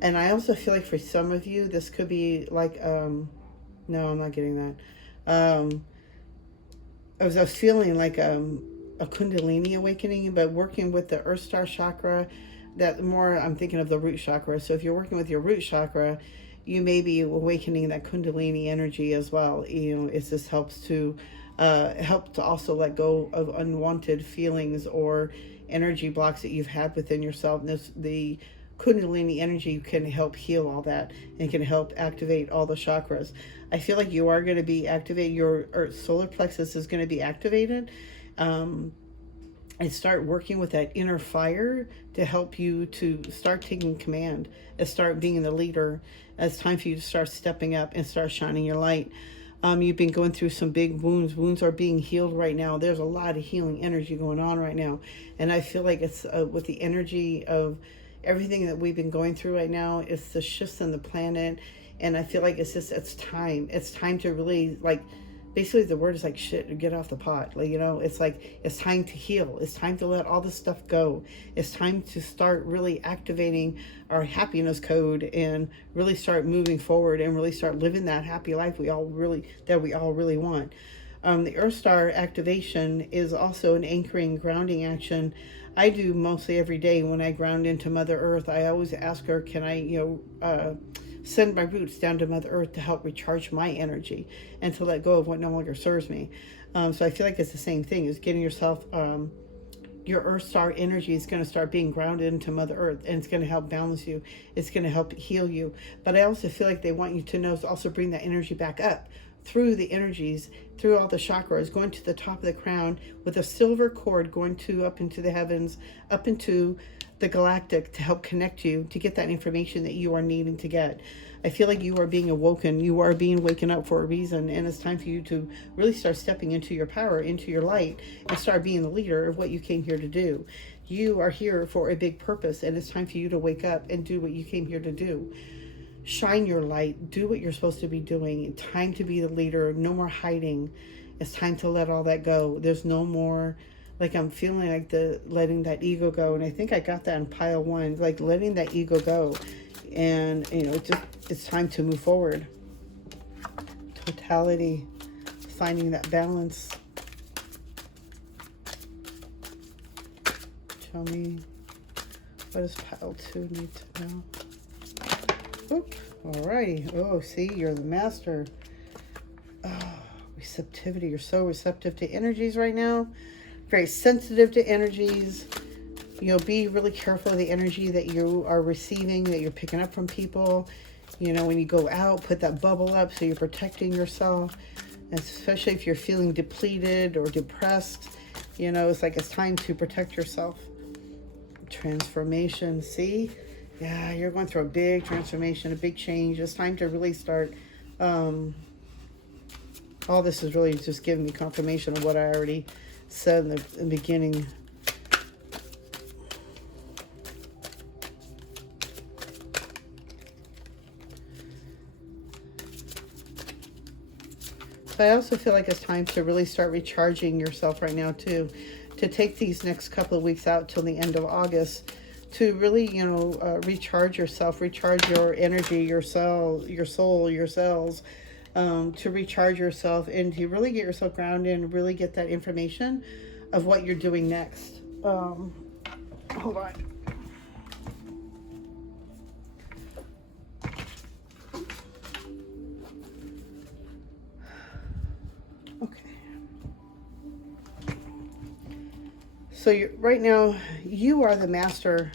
And I also feel like for some of you, this could be like, no, I'm not getting that. I was feeling like a Kundalini awakening, but working with the Earth star chakra, that more I'm thinking of the root chakra. So if you're working with your root chakra, you may be awakening that Kundalini energy as well. It just helps to also let go of unwanted feelings or energy blocks that you've had within yourself. And the Kundalini energy can help heal all that and can help activate all the chakras. I feel like you are going to be activated. Your solar plexus is going to be activated. And start working with that inner fire to help you to start taking command and start being the leader. It's time for you to start stepping up and start shining your light. You've been going through some big wounds. Wounds are being healed right now. There's a lot of healing energy going on right now. And I feel like it's with the energy of everything that we've been going through right now, it's the shifts in the planet. And I feel like it's time. It's time to really, like, basically the word is like, shit, get off the pot. Like, it's like, it's time to heal. It's time to let all this stuff go. It's time to start really activating our happiness code and really start moving forward and really start living that happy life we all really want. The Earth Star activation is also an anchoring, grounding action. I do mostly every day when I ground into Mother Earth. I always ask her, can I, send my roots down to Mother Earth to help recharge my energy and to let go of what no longer serves me. So I feel like it's the same thing, is getting yourself, your Earth Star energy is going to start being grounded into Mother Earth, and it's going to help balance you. It's going to help heal you. But I also feel like they want you to know to also bring that energy back up through the energies, through all the chakras, going to the top of the crown with a silver cord going up into the heavens, up into the galactic, to help connect you to get that information that you are needing to get. I feel like you are being awoken. You are being waken up for a reason, and it's time for you to really start stepping into your power, into your light, and start being the leader of what you came here to do. You are here for a big purpose, and it's time for you to wake up and do what you came here to do. Shine your light. Do what you're supposed to be doing. Time to be the leader. No more hiding. It's time to let all that go. There's no more Like I'm feeling like the letting that ego go. And I think I got that in pile 1, like letting that ego go. And, you know, it's time to move forward. Totality, finding that balance. Tell me, what does pile 2 need to know? Oop, alrighty. Oh, see, you're the master. Oh, receptivity. You're so receptive to energies right now. Very sensitive to energies. You know, be really careful of the energy that you are receiving, that you're picking up from people. You know, when you go out, put that bubble up so you're protecting yourself. Especially if you're feeling depleted or depressed. You know, it's like it's time to protect yourself. Transformation, see? Yeah, you're going through a big transformation, a big change. It's time to really start. All this is really just giving me confirmation of what I already said in the beginning. So I also feel like it's time to really start recharging yourself right now too. To take these next couple of weeks out till the end of August to really, you know, recharge yourself, recharge your energy, your soul, your cells, to recharge yourself and to really get yourself grounded and really get that information of what you're doing next. Hold on. So right now, you are the master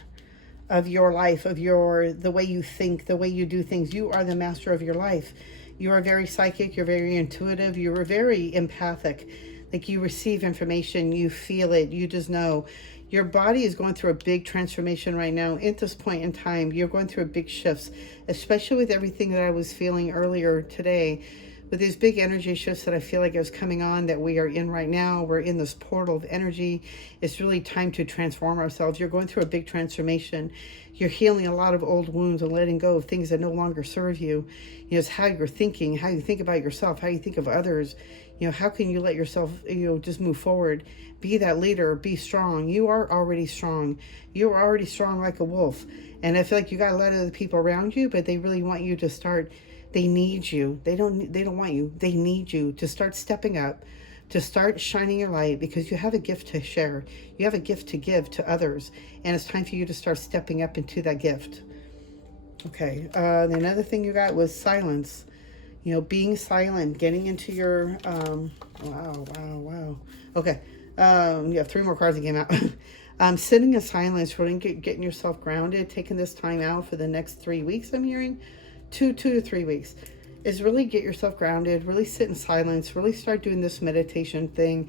of your life, of the way you think, the way you do things. You are the master of your life. You are very psychic. You're very intuitive. You are very empathic. Like you receive information, you feel it. You just know. Your body is going through a big transformation right now. At this point in time, you're going through a big shifts, especially with everything that I was feeling earlier today. With these big energy shifts that I feel like is coming on that we are in right now, we're in this portal of energy. It's really time to transform ourselves. You're going through a big transformation. You're healing a lot of old wounds and letting go of things that no longer serve you. You know, it's how you're thinking, how you think about yourself, how you think of others. You know, how can you let yourself, you know, just move forward? Be that leader, be strong. You are already strong. You are already strong like a wolf. And I feel like you got a lot of the people around you, but they really want you to start. They need you. They don't want you. They need you to start stepping up, to start shining your light, because you have a gift to share. You have a gift to give to others. And it's time for you to start stepping up into that gift. Okay. Another thing you got was silence. You know, being silent, getting into your, wow. Okay. You have 3 more cards that came out. Sitting in silence, really getting yourself grounded, taking this time out for the next 3 weeks, I'm hearing. 2 to 3 weeks is really get yourself grounded, really sit in silence, really start doing this meditation thing,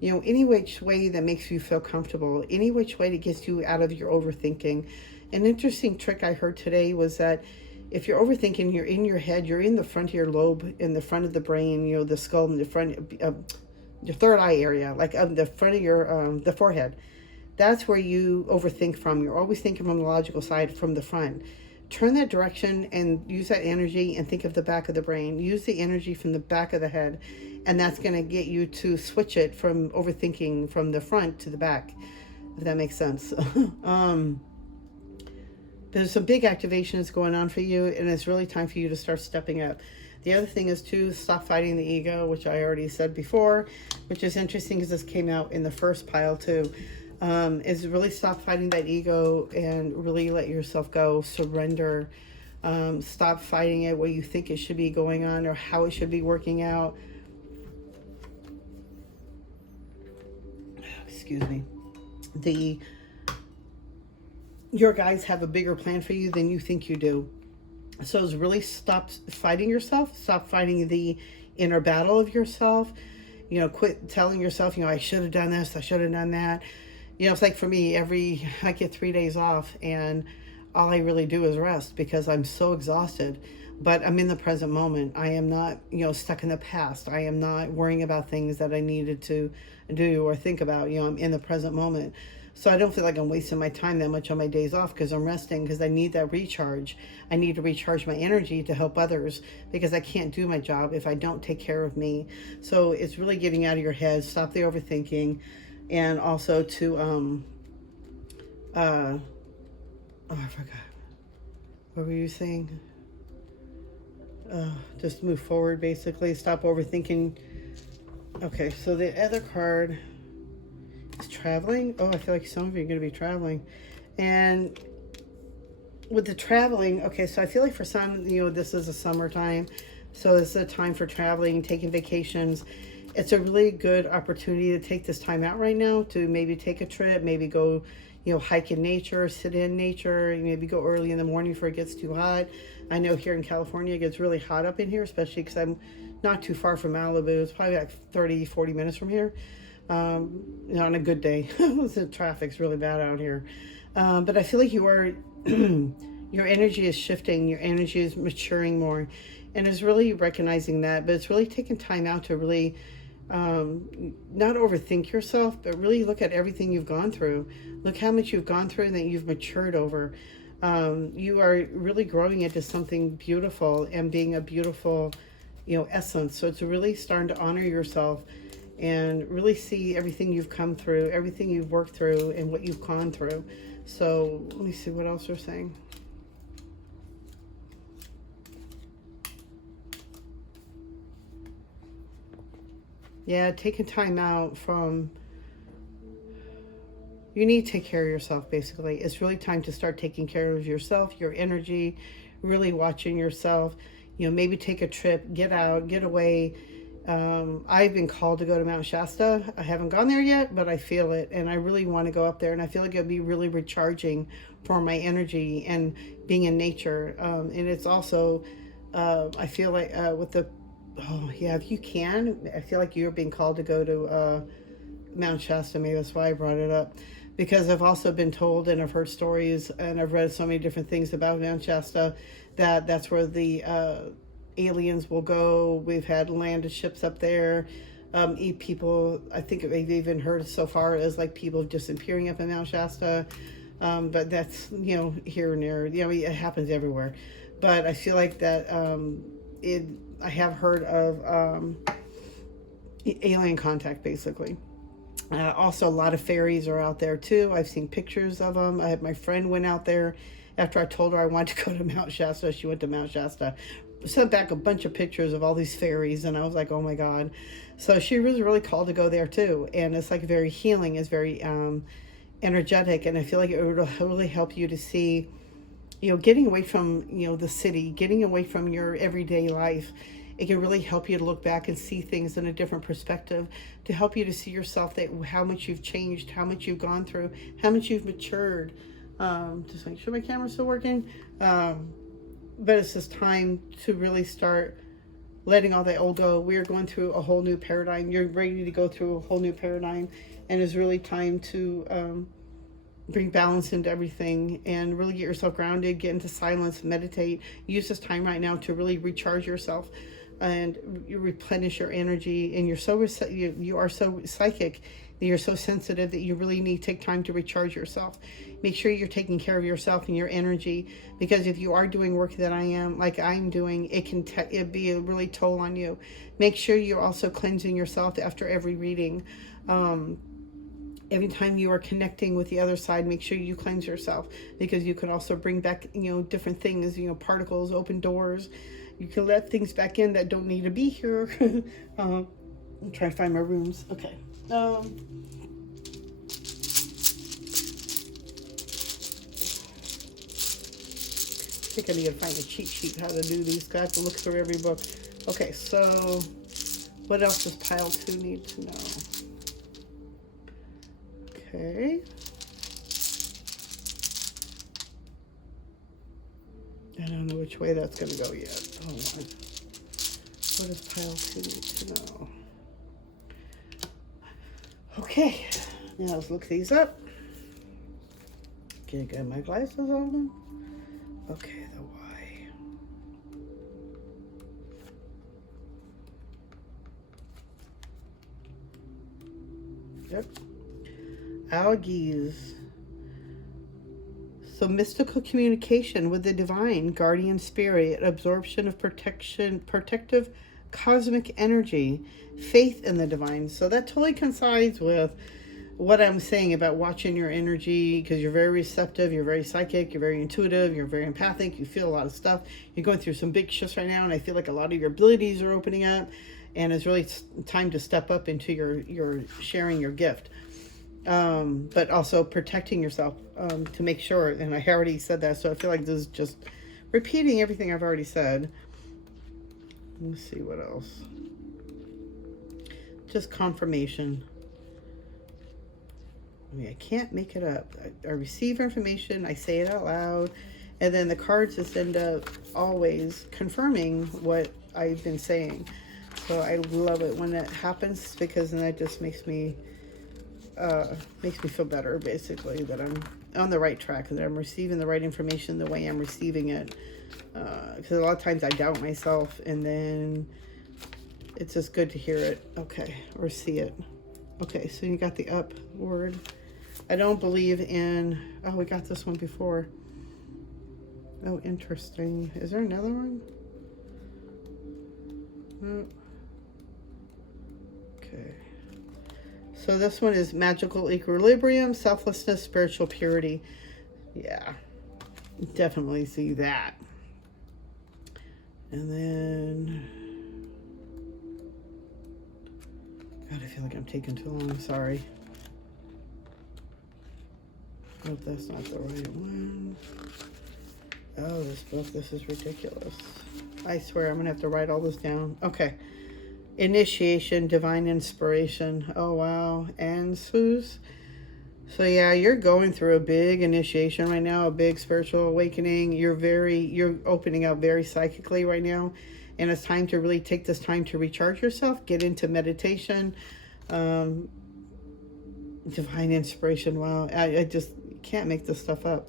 you know, any which way that makes you feel comfortable, any which way that gets you out of your overthinking. An interesting trick I heard today was that if you're overthinking, you're in your head, you're in the front of your lobe, in the front of the brain, you know, the skull, in the front of your third eye area, like the front of your, the forehead. That's where you overthink from. You're always thinking from the logical side, from the front. Turn that direction and use that energy and think of the back of the brain. Use the energy from the back of the head, and that's going to get you to switch it from overthinking from the front to the back, if that makes sense. There's some big activations going on for you, and it's really time for you to start stepping up. The other thing is to stop fighting the ego, which I already said before, which is interesting because this came out in the first pile too. Is really stop fighting that ego and really let yourself go, surrender, stop fighting it, what you think it should be going on or how it should be working out. Excuse me. Your guides have a bigger plan for you than you think you do. So it's really stop fighting yourself, stop fighting the inner battle of yourself, you know, quit telling yourself, you know, I should have done this, I should have done that. You know, it's like for me, I get 3 days off and all I really do is rest because I'm so exhausted, but I'm in the present moment. I am not, you know, stuck in the past. I am not worrying about things that I needed to do or think about. You know, I'm in the present moment. So I don't feel like I'm wasting my time that much on my days off because I'm resting, because I need that recharge. I need to recharge my energy to help others because I can't do my job if I don't take care of me. So it's really getting out of your head. Stop the overthinking. and also to oh, I forgot. What were you saying? Just move forward, basically. Stop overthinking. Okay, so the other card is traveling. Oh, I feel like some of you are going to be traveling. And with the traveling, okay, so I feel like for some, this is a summertime. So this is a time for traveling, taking vacations. It's a really good opportunity to take this time out right now to maybe take a trip, maybe go, hike in nature, sit in nature, maybe go early in the morning before it gets too hot. I know here in California it gets really hot up in here, especially because I'm not too far from Malibu. It's probably like 30, 40 minutes from here. On a good day. The traffic's really bad out here. But I feel like you are, your energy is shifting, your energy is maturing more. And it's really recognizing that, but it's really taking time out to really not overthink yourself, but really look at everything you've gone through. Look how much you've gone through and that you've matured over. You are really growing into something beautiful and being a beautiful, essence. So it's really starting to honor yourself and really see everything you've come through, everything you've worked through, and what you've gone through. So let me see what else they're saying. Yeah, taking time out from, you need to take care of yourself, basically. It's really time to start taking care of yourself, your energy, really watching yourself. Maybe take a trip, get out, get away. I've been called to go to Mount Shasta. I haven't gone there yet, but I feel it, and I really want to go up there, and I feel like it'll be really recharging for my energy and being in nature. And it's also, I feel like with the, oh yeah, if you can, I feel like you're being called to go to Mount Shasta. Maybe that's why I brought it up, because I've also been told, and I've heard stories, and I've read so many different things about Mount Shasta, that's where the aliens will go. We've had landed ships up there. People, I think we've even heard so far as like people disappearing up in Mount Shasta. But that's, here and there. It happens everywhere. But I feel like that I have heard of alien contact, basically. Also, a lot of fairies are out there too. I've seen pictures of them. I had my friend went out there after I told her I wanted to go to Mount Shasta. She went to Mount Shasta, sent back a bunch of pictures of all these fairies, and I was like, oh my God. So she was really called to go there too. And it's like very healing, it's very energetic, and I feel like it would really help you to see, getting away from, the city, getting away from your everyday life. It can really help you to look back and see things in a different perspective, to help you to see yourself, that how much you've changed, how much you've gone through, how much you've matured. Just make sure my camera's still working. But it's just time to really start letting all that old go. We're going through a whole new paradigm. You're ready to go through a whole new paradigm, and it's really time to bring balance into everything and really get yourself grounded, get into silence, meditate. Use this time right now to really recharge yourself and you replenish your energy. And you are so psychic, you're so sensitive that you really need to take time to recharge yourself. Make sure you're taking care of yourself and your energy, because if you are doing work that I am, like I'm doing, it can it be a really toll on you. Make sure you're also cleansing yourself after every reading. Every time you are connecting with the other side, make sure you cleanse yourself, because you can also bring back, different things, particles, open doors. You can let things back in that don't need to be here. I'm trying to find my rooms. Okay. I think I need to find a cheat sheet how to do these. I have to look through every book. Okay, so what else does pile 2 need to know? Okay. I don't know which way that's going to go yet. Hold on. What does pile 2 need to know? Okay. Now let's look these up. Okay, got my glasses on. Okay, the Y. Yep. Algaes. So mystical communication with the divine, guardian spirit, absorption of protective cosmic energy, faith in the divine. So that totally coincides with what I'm saying about watching your energy, because you're very receptive, you're very psychic, you're very intuitive, you're very empathic, you feel a lot of stuff. You're going through some big shifts right now, and I feel like a lot of your abilities are opening up, and it's really time to step up into your sharing your gift. But also protecting yourself, to make sure, and I already said that, so I feel like this is just repeating everything I've already said. Let's see what else. Just confirmation. I mean, I can't make it up. I receive information, I say it out loud, and then the cards just end up always confirming what I've been saying. So I love it when that happens, because then that just makes me feel better, basically, that I'm on the right track, that I'm receiving the right information the way I'm receiving it. Because a lot of times I doubt myself, and then it's just good to hear it, okay, or see it. Okay, so you got the up word. I don't believe in, oh, we got this one before. Oh, interesting. Is there another one? Oh. Okay. So this one is magical equilibrium, selflessness, spiritual purity. Yeah, definitely see that. And then, God, I feel like I'm taking too long. Sorry. Nope, that's not the right one. Oh, this book, this is ridiculous. I swear I'm going to have to write all this down. Okay. Initiation, divine inspiration. Oh, wow. And Swooze. So, yeah, you're going through a big initiation right now, a big spiritual awakening. You're opening up very psychically right now. And it's time to really take this time to recharge yourself, get into meditation. Divine inspiration. Wow. I just can't make this stuff up.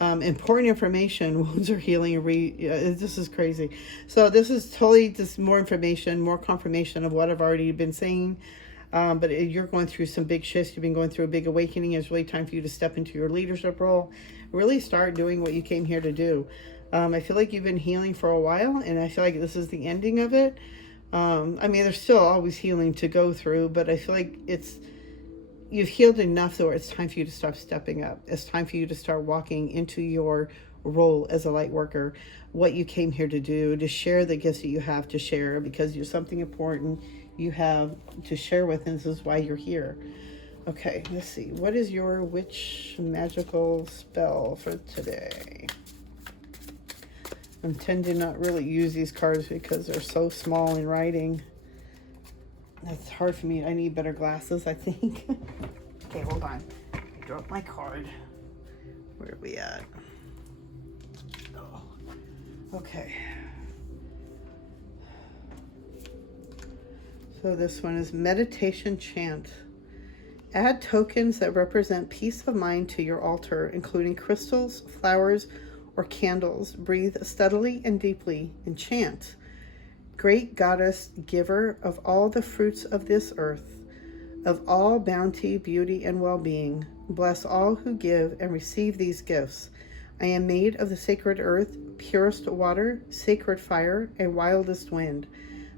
Important information, wounds are healing. This is crazy. So this is totally just more information, more confirmation of what I've already been saying. But you're going through some big shifts. You've been going through a big awakening. It's really time for you to step into your leadership role. Really start doing what you came here to do. I feel like you've been healing for a while, and I feel like this is the ending of it. I mean, there's still always healing to go through, but I feel like you've healed enough so it's time for you to start stepping up. It's time for you to start walking into your role as a light worker, what you came here to do, to share the gifts that you have to share, because you're something important you have to share with, and this is why you're here. Okay, let's see. What is your witch magical spell for today? I tend to not really use these cards because they're so small in writing. That's hard for me. I need better glasses, I think. Okay, hold on. I dropped my card. Where are we at? Oh, okay. So this one is meditation chant. Add tokens that represent peace of mind to your altar, including crystals, flowers, or candles. Breathe steadily and deeply and chant. Great goddess, giver of all the fruits of this earth, of all bounty, beauty, and well-being, bless all who give and receive these gifts. I am made of the sacred earth, purest water, sacred fire, and wildest wind.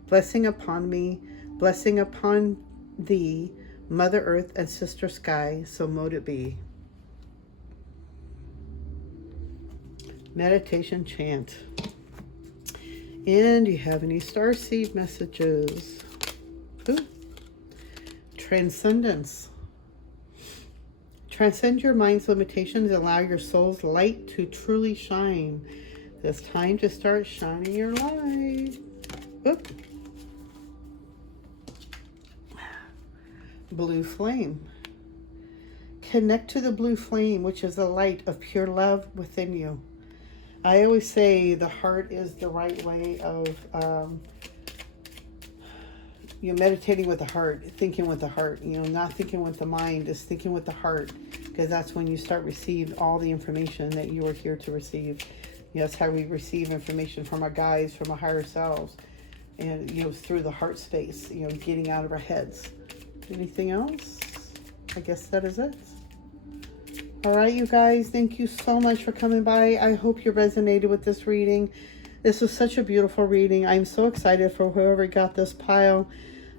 Blessing upon me, blessing upon thee, Mother Earth and Sister Sky, so mote it be. Meditation chant. And do you have any starseed messages? Ooh. Transcendence. Transcend your mind's limitations and allow your soul's light to truly shine. It's time to start shining your light. Oop. Blue flame. Connect to the blue flame, which is the light of pure love within you. I always say the heart is the right way of meditating with the heart, thinking with the heart, not thinking with the mind, just thinking with the heart, because that's when you start receiving all the information that you are here to receive. That's how we receive information from our guides, from our higher selves, and through the heart space, getting out of our heads. Anything else? I guess that is it. All right, you guys, thank you so much for coming by. I hope you resonated with this reading. This was such a beautiful reading. I'm so excited for whoever got this pile.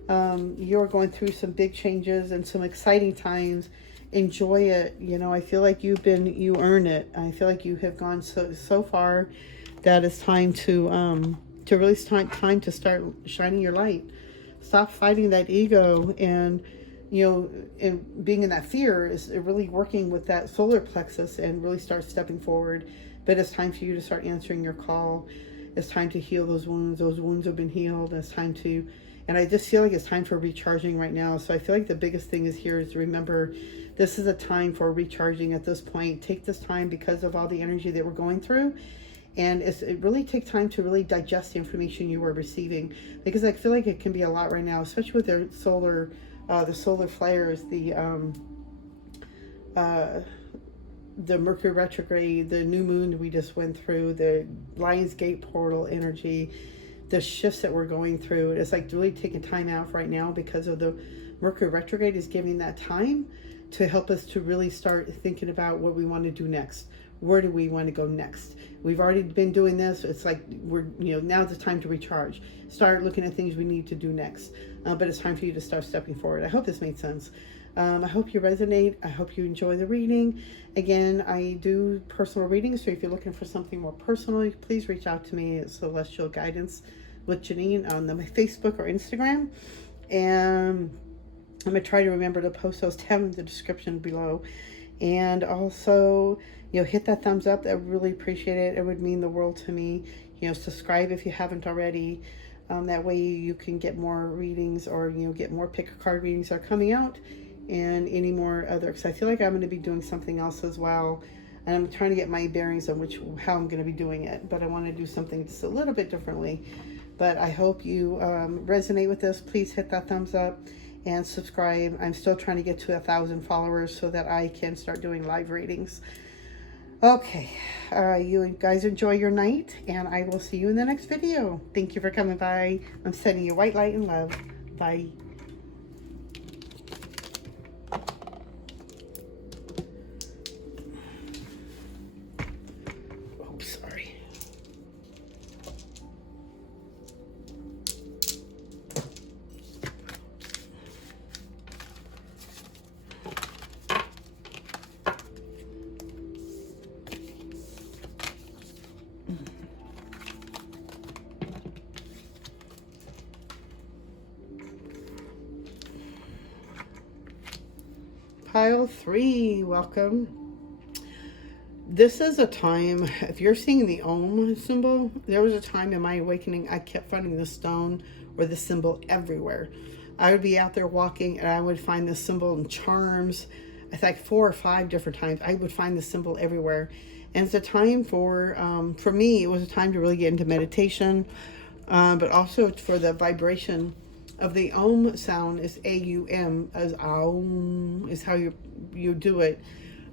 You're going through some big changes and some exciting times. Enjoy it. You know, I feel like you earn it. I feel like you have gone so far that it's time to really time to start shining your light. Stop fighting that ego, and and being in that fear is really working with that solar plexus and really start stepping forward. But it's time for you to start answering your call. It's time to heal those wounds. Those wounds have been healed. It's time to, and I just feel like it's time for recharging right now. So I feel like the biggest thing is here is to remember this is a time for recharging at this point. Take this time because of all the energy that we're going through. And it really takes time to really digest the information you were receiving, because I feel like it can be a lot right now, especially with the solar flares, the Mercury retrograde, the new moon we just went through, the Lionsgate portal energy, the shifts that we're going through. It's like really taking time out right now because of the Mercury retrograde is giving that time to help us to really start thinking about what we want to do next. Where do we want to go next? We've already been doing this. It's like now's the time to recharge. Start looking at things we need to do next. But it's time for you to start stepping forward. I hope this made sense. I hope you resonate. I hope you enjoy the reading. Again, I do personal readings, so if you're looking for something more personal, please reach out to me at Celestial Guidance with Jaeneen on my Facebook or Instagram. And I'm going to try to remember to post those down in the description below. And also, hit that thumbs up. I really appreciate it. It would mean the world to me. Subscribe if you haven't already. That way you can get more readings, or get more pick a card readings that are coming out, and any more other, because I feel like I'm going to be doing something else as well, and I'm trying to get my bearings on how I'm going to be doing it, but I want to do something just a little bit differently. But I hope you resonate with this. Please hit that thumbs up and subscribe. I'm still trying to get to 1,000 followers so that I can start doing live readings. Okay, you guys enjoy your night, and I will see you in the next video. Thank you for coming by. I'm sending you white light and love. Bye. Oh, sorry. Pile 3, welcome. This is a time, if you're seeing the Om symbol, there was a time in my awakening I kept finding the stone or the symbol everywhere. I would be out there walking and I would find the symbol in charms. It's like 4 or 5 different times. I would find the symbol everywhere. And it's a time for me, it was a time to really get into meditation, but also for the vibration of the Om sound is A-U-M, as Aum is how you do it.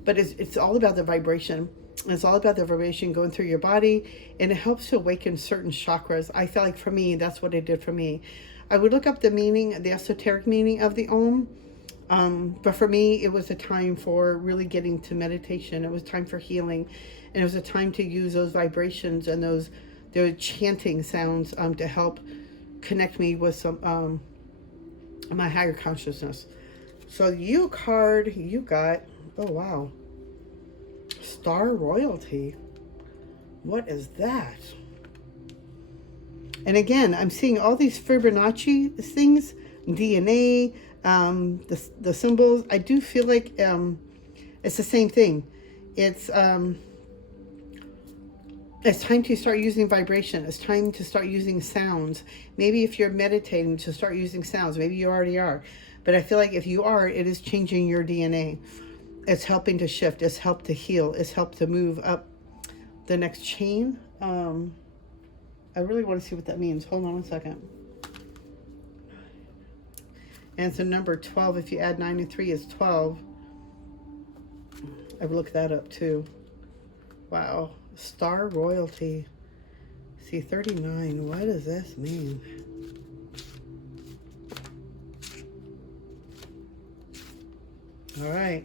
But it's all about the vibration. It's all about the vibration going through your body, and it helps to awaken certain chakras. I felt like for me, that's what it did for me. I would look up the meaning, the esoteric meaning of the Om, but for me, it was a time for really getting to meditation. It was time for healing, and it was a time to use those vibrations and those chanting sounds to help connect me with some my higher consciousness. So you card you got, oh wow, Star Royalty. What is that? And again, I'm seeing all these Fibonacci things, DNA, the symbols. I do feel like it's the same thing. It's time to start using vibration. It's time to start using sounds. Maybe if you're meditating, to start using sounds. Maybe you already are. But I feel like if you are, it is changing your DNA. It's helping to shift. It's helped to heal. It's helped to move up the next chain. I really want to see what that means. Hold on one second. And it's a number 12. If you add 9 and 3 is 12. I've looked that up too. Wow. Star Royalty. See, 39. What does this mean? All right.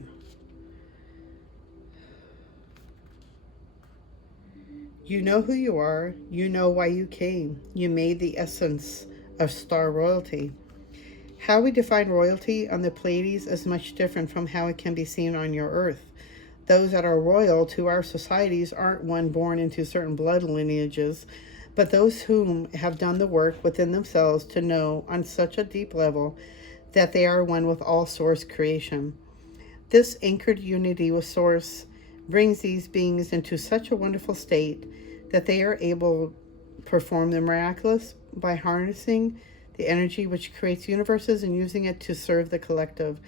You know who you are. You know why you came. You made the essence of Star Royalty. How we define royalty on the Pleiades is much different from how it can be seen on your Earth. Those that are royal to our societies aren't one born into certain blood lineages, but those whom have done the work within themselves to know on such a deep level that they are one with all Source creation. This anchored unity with Source brings these beings into such a wonderful state that they are able to perform the miraculous by harnessing the energy which creates universes and using it to serve the collective.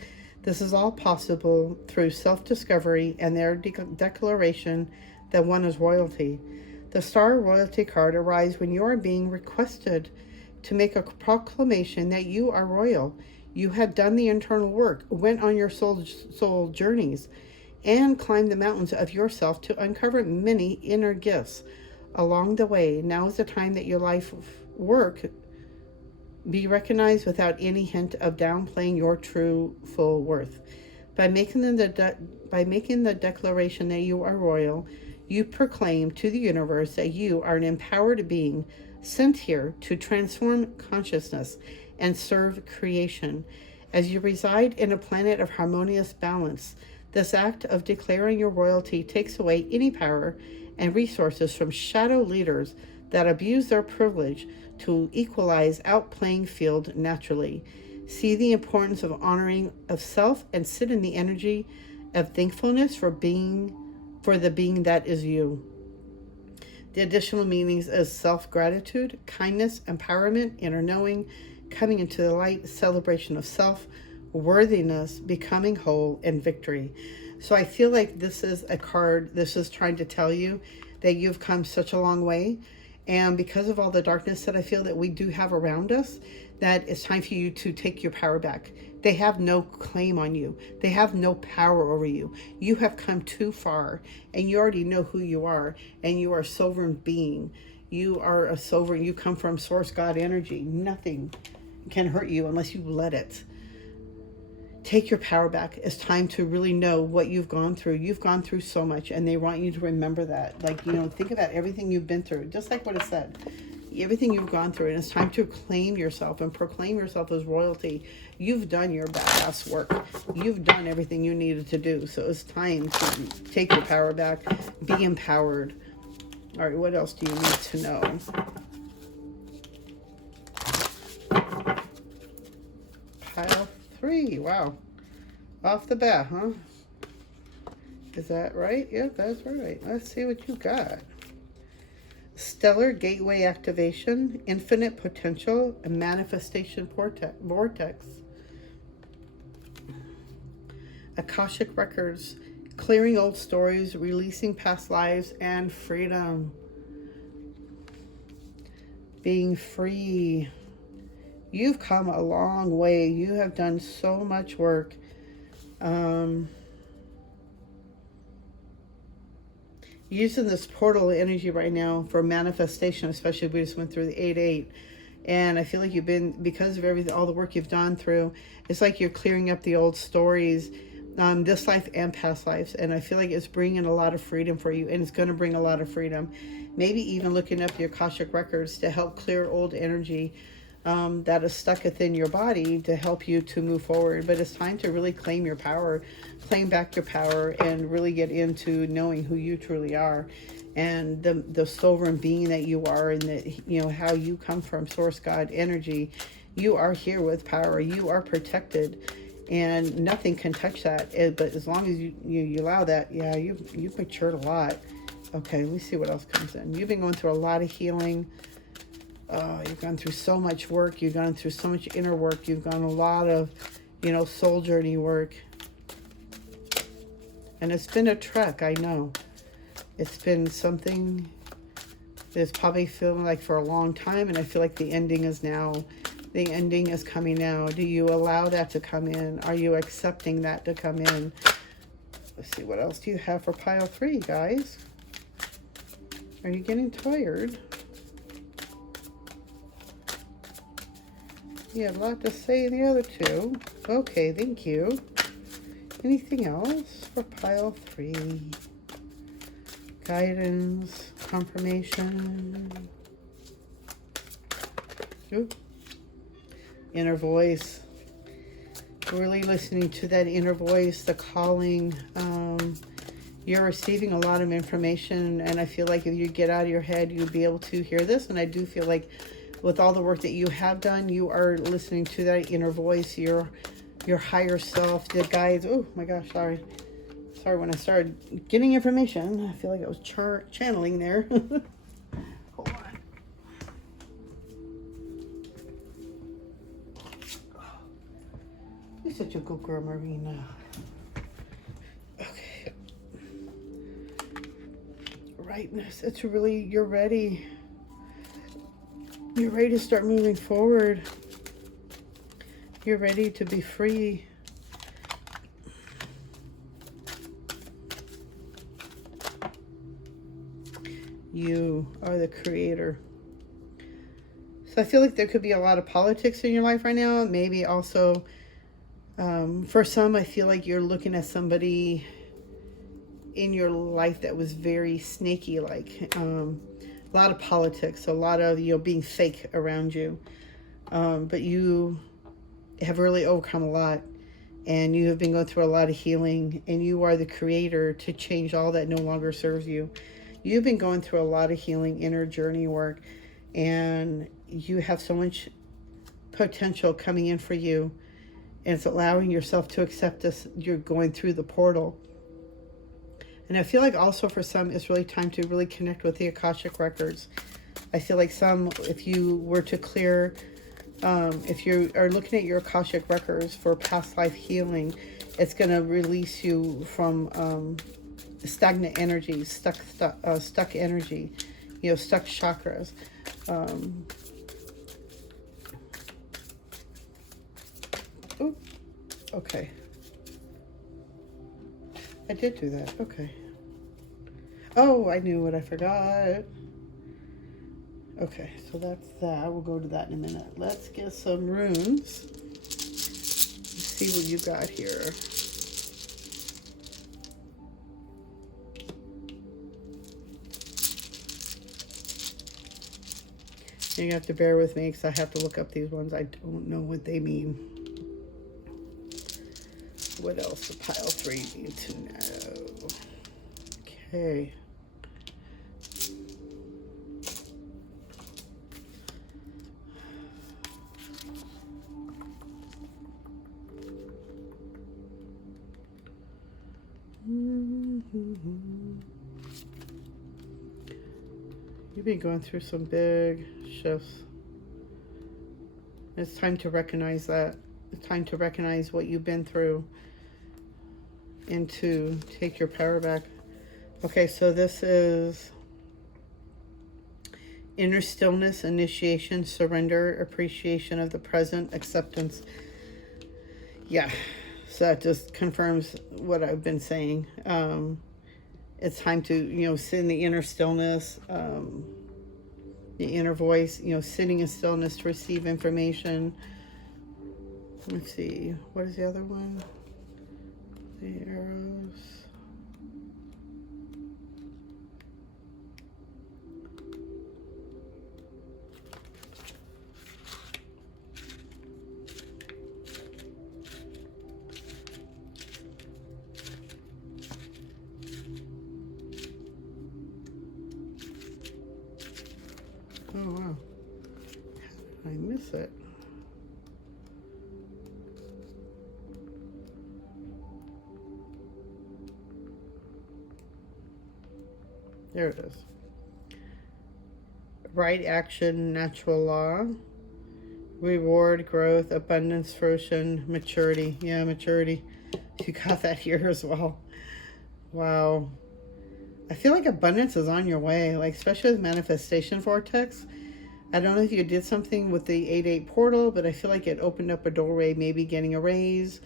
This is all possible through self-discovery and their declaration that one is royalty. The Star Royalty card arrives when you are being requested to make a proclamation that you are royal. You had done the internal work, went on your soul journeys, and climbed the mountains of yourself to uncover many inner gifts. Along the way, now is the time that your life work be recognized without any hint of downplaying your true full worth. By making the declaration that you are royal, you proclaim to the universe that you are an empowered being sent here to transform consciousness and serve creation. As you reside in a planet of harmonious balance, this act of declaring your royalty takes away any power and resources from shadow leaders that abuse their privilege to equalize out playing field naturally. See the importance of honoring of self and sit in the energy of thankfulness for the being that is you. The additional meanings is self-gratitude, kindness, empowerment, inner knowing, coming into the light, celebration of self, worthiness, becoming whole, and victory. So I feel like this is a card, this is trying to tell you that you've come such a long way. And because of all the darkness that I feel that we do have around us, that it's time for you to take your power back. They have no claim on you. They have no power over you. You have come too far, and you already know who you are, and you are a sovereign being. You are a sovereign. You come from Source God energy. Nothing can hurt you unless you let it. Take your power back. It's time to really know what you've gone through. You've gone through so much, and they want you to remember that. Like, think about everything you've been through, just like what it said. Everything you've gone through, and it's time to claim yourself and proclaim yourself as royalty. You've done your badass work. You've done everything you needed to do. So it's time to take your power back. Be empowered. All right, what else do you need to know? Pile 3. Wow. Off the bat, huh? Is that right? Yep, that's right. Let's see what you got. Stellar Gateway Activation, Infinite Potential, and Manifestation Vortex. Akashic Records, Clearing Old Stories, Releasing Past Lives, and Freedom. Being free. You've come a long way. You have done so much work. Using this portal energy right now for manifestation, especially we just went through the 8-8, and I feel like you've been, because of everything, all the work you've gone through, it's like you're clearing up the old stories, this life and past lives, and I feel like it's bringing a lot of freedom for you, and it's going to bring a lot of freedom. Maybe even looking up your Akashic Records to help clear old energy that is stuck within your body to help you to move forward. But it's time to really claim your power, claim back your power, and really get into knowing who you truly are, and the sovereign being that you are, and that how you come from Source God energy. You are here with power. You are protected, and nothing can touch that. But as long as you allow that, yeah, you've matured a lot. Okay, let me see what else comes in. You've been going through a lot of healing. You've gone through so much work. You've gone through so much inner work. You've gone a lot of, soul journey work. And it's been a trek, I know. It's been something that's probably feeling like for a long time, and I feel like the ending is coming now. Do you allow that to come in? Are you accepting that to come in? Let's see, what else do you have for pile 3, guys? Are you getting tired? You have a lot to say in the other 2. Okay, thank you. Anything else for pile 3? Guidance, confirmation. Ooh. Inner voice. Really listening to that inner voice, the calling. You're receiving a lot of information, and I feel like if you get out of your head, you'll be able to hear this. And I do feel like with all the work that you have done, you are listening to that inner voice, your higher self, the guides. Oh my gosh, sorry. When I started getting information, I feel like I was channeling there. Hold on. You're such a good girl, Marina. Okay. Rightness. It's really, you're ready. You're ready to start moving forward. You're ready to be free. You are the creator. So I feel like there could be a lot of politics in your life right now. Maybe also, for some, I feel like you're looking at somebody in your life that was very snaky, like a lot of politics, a lot of, being fake around you. But you have really overcome a lot, and you have been going through a lot of healing, and you are the creator to change all that no longer serves you. You've been going through a lot of healing, inner journey work, and you have so much potential coming in for you, and it's allowing yourself to accept this. You're going through the portal. And I feel like also for some, it's really time to really connect with the Akashic Records. I feel like some, if you were to clear, if you are looking at your Akashic Records for past life healing, it's going to release you from stagnant energy, stuck energy, stuck chakras. Okay. I did do that. Okay. Oh, I knew what I forgot. Okay, so that's that. We'll go to that in a minute. Let's get some runes. Let's see what you got here. You have to bear with me because I have to look up these ones. I don't know what they mean. What else do pile 3 need to know? Okay. You've been going through some big shifts. It's time to recognize that. It's time to recognize what you've been through and to take your power back. Okay, so this is inner stillness, initiation, surrender, appreciation of the present, acceptance. Yeah, so that just confirms what I've been saying. It's time to, sit in the inner stillness, the inner voice, sitting in stillness to receive information. Let's see, what is the other one? The arrows. Oh, wow. How did I miss it? There it is. Right action, natural law. Reward, growth, abundance, fruition, maturity. Yeah, maturity. You got that here as well. Wow. I feel like abundance is on your way, like especially with manifestation vortex. I don't know if you did something with the 8-8 portal, but I feel like it opened up a doorway, maybe getting a raise.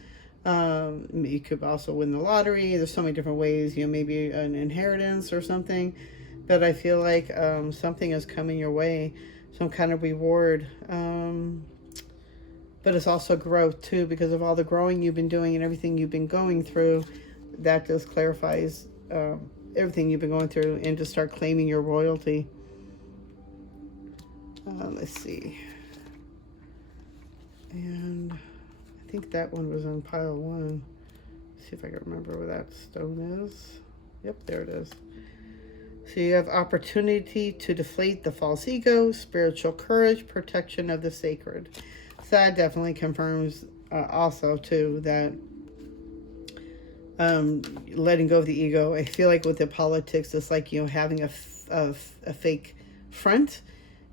You could also win the lottery. There's so many different ways, maybe an inheritance or something. But I feel like something is coming your way, some kind of reward. But it's also growth too, because of all the growing you've been doing and everything you've been going through. That just clarifies everything you've been going through, and to start claiming your royalty. Let's see. And I think that one was on pile 1. Let's see if I can remember where that stone is. Yep, there it is. So you have opportunity to deflate the false ego, spiritual courage, protection of the sacred. So that definitely confirms also too that letting go of the ego. I feel like with the politics, it's like, having a fake front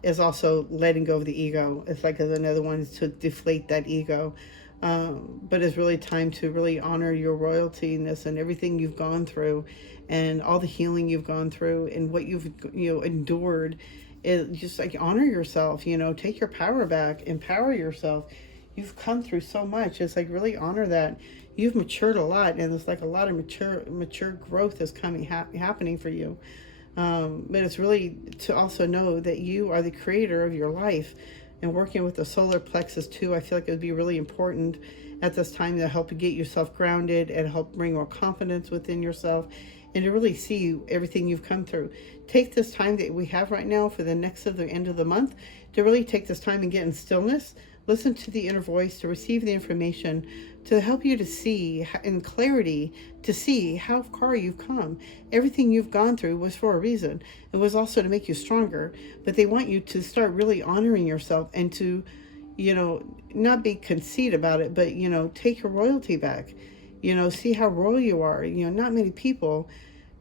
is also letting go of the ego. It's like another one to deflate that ego. But it's really time to really honor your royaltiness and everything you've gone through and all the healing you've gone through and what you've endured. Is just like honor yourself, take your power back, empower yourself. You've come through so much. It's like really honor that. You've matured a lot, and it's like a lot of mature growth is happening for you. But it's really to also know that you are the creator of your life. And working with the solar plexus too, I feel like it would be really important at this time to help get yourself grounded and help bring more confidence within yourself and to really see everything you've come through. Take this time that we have right now for the end of the month to really take this time and get in stillness. Listen to the inner voice to receive the information to help you to see in clarity, to see how far you've come. Everything you've gone through was for a reason. It was also to make you stronger, but they want you to start really honoring yourself and to, not be conceited about it, but, take your royalty back, see how royal you are. Not many people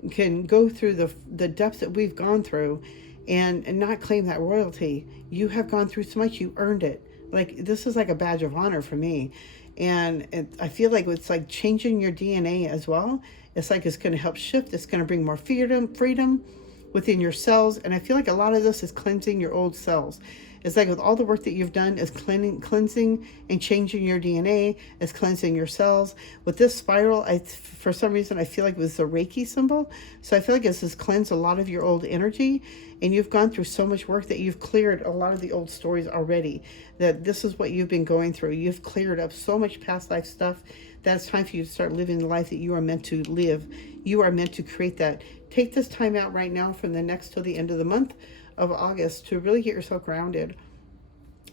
can go through the depths that we've gone through and not claim that royalty. You have gone through so much, you earned it. Like, this is like a badge of honor for me. And I feel like it's like changing your DNA as well. It's like it's going to help shift. It's going to bring more freedom within your cells. And I feel like a lot of this is cleansing your old cells. It's like with all the work that you've done is cleansing and changing your DNA, is cleansing your cells. With this spiral, for some reason, I feel like it was a Reiki symbol. So I feel like this has cleansed a lot of your old energy. And you've gone through so much work that you've cleared a lot of the old stories already. That this is what you've been going through. You've cleared up so much past life stuff that it's time for you to start living the life that you are meant to live. You are meant to create that. Take this time out right now from the next till the end of the month of August to really get yourself grounded.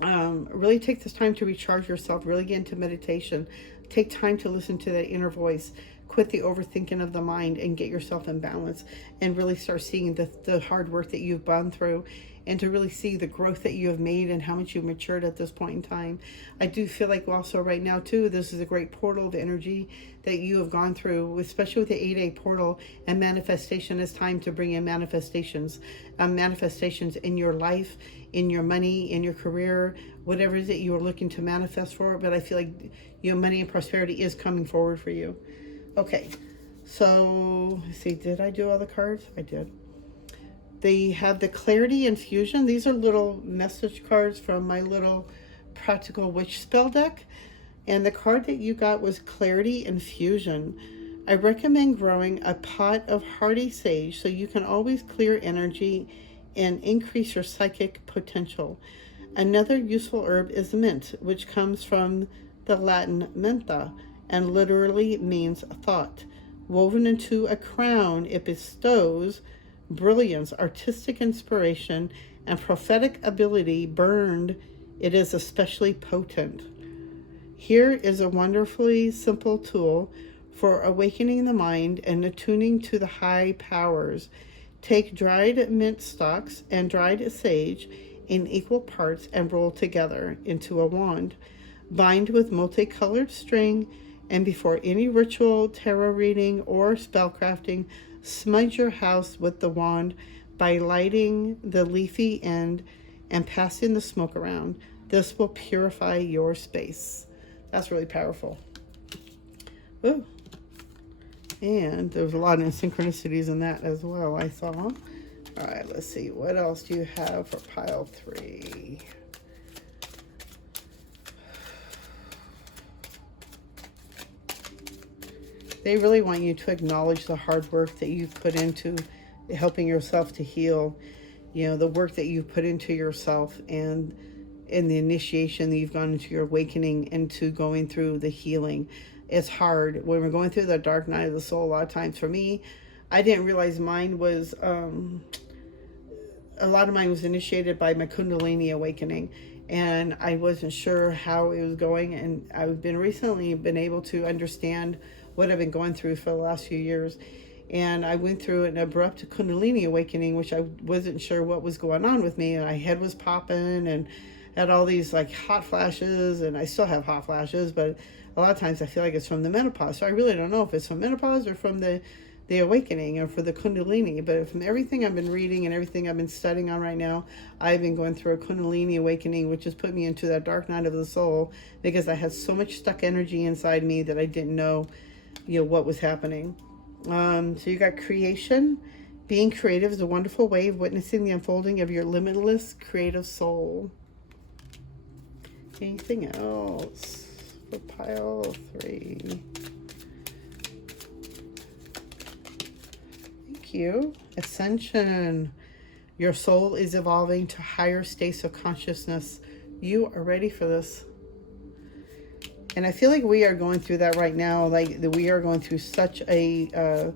Really take this time to recharge yourself. Really get into meditation. Take time to listen to that inner voice. Quit the overthinking of the mind and get yourself in balance and really start seeing the hard work that you've gone through and to really see the growth that you have made and how much you've matured at this point in time. I do feel like also right now too, this is a great portal of energy that you have gone through, especially with the 8A portal and manifestation. Is time to bring in manifestations in your life, in your money, in your career, whatever it is that you are looking to manifest for. But I feel like money and prosperity is coming forward for you. Okay, so let's see, did I do all the cards? I did. They have the Clarity Infusion. These are little message cards from my little practical witch spell deck. And the card that you got was Clarity Infusion. I recommend growing a pot of hardy sage so you can always clear energy and increase your psychic potential. Another useful herb is mint, which comes from the Latin mentha and literally means thought. Woven into a crown, it bestows brilliance, artistic inspiration, and prophetic ability. Burned, it is especially potent. Here is a wonderfully simple tool for awakening the mind and attuning to the high powers. Take dried mint stalks and dried sage in equal parts and roll together into a wand. Bind with multicolored string, and before any ritual, tarot reading, or spellcrafting, smudge your house with the wand by lighting the leafy end and passing the smoke around. This will purify your space. That's really powerful. Ooh. And there's a lot of synchronicities in that as well, I saw. All right, let's see. What else do you have for pile 3? They really want you to acknowledge the hard work that you've put into helping yourself to heal. The work that you've put into yourself and in the initiation that you've gone into your awakening, into going through the healing. It's hard when we're going through the dark night of the soul. A lot of times for me, I didn't realize mine was, a lot of mine was initiated by my Kundalini awakening. and I wasn't sure how it was going. And I've been recently been able to understand what I've been going through for the last few years. And I went through an abrupt Kundalini awakening, which I wasn't sure what was going on with me. And my head was popping and had all these like hot flashes, and I still have hot flashes, but a lot of times I feel like it's from the menopause. So I really don't know if it's from menopause or from the awakening or for the Kundalini. But from everything I've been reading and everything I've been studying on right now, I've been going through a Kundalini awakening, which has put me into that dark night of the soul, because I had so much stuck energy inside me that I didn't know, what was happening. So you got creation. Being creative is a wonderful way of witnessing the unfolding of your limitless creative soul. Anything else for pile 3? Thank you. Ascension. Your soul is evolving to higher states of consciousness. You are ready for this. And I feel like we are going through that right now. Like we are going through such a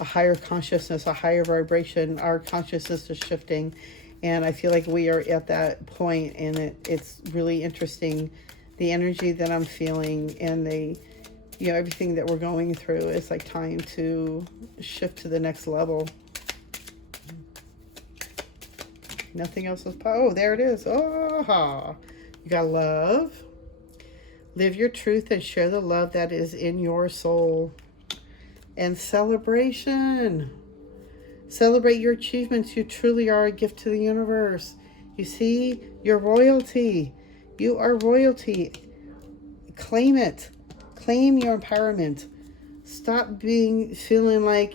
higher consciousness, a higher vibration. Our consciousness is shifting. And I feel like we are at that point, and it's really interesting, the energy that I'm feeling and everything that we're going through. It's like time to shift to the next level. Nothing else is, oh, there it is. Oh, you got love. Live your truth and share the love that is in your soul. And celebration. Celebrate your achievements. You truly are a gift to the universe. You see, you're royalty. You are royalty. Claim it. Claim your empowerment. Stop feeling like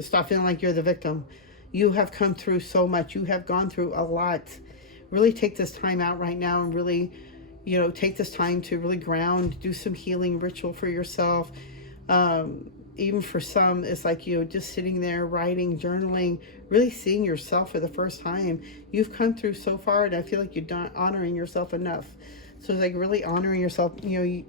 stop feeling like you're the victim. You have come through so much. You have gone through a lot. Really take this time out right now and really, take this time to really ground, do some healing ritual for yourself. Even for some, it's like, just sitting there, writing, journaling, really seeing yourself for the first time. You've come through so far, and I feel like you're not honoring yourself enough. So it's like really honoring yourself, you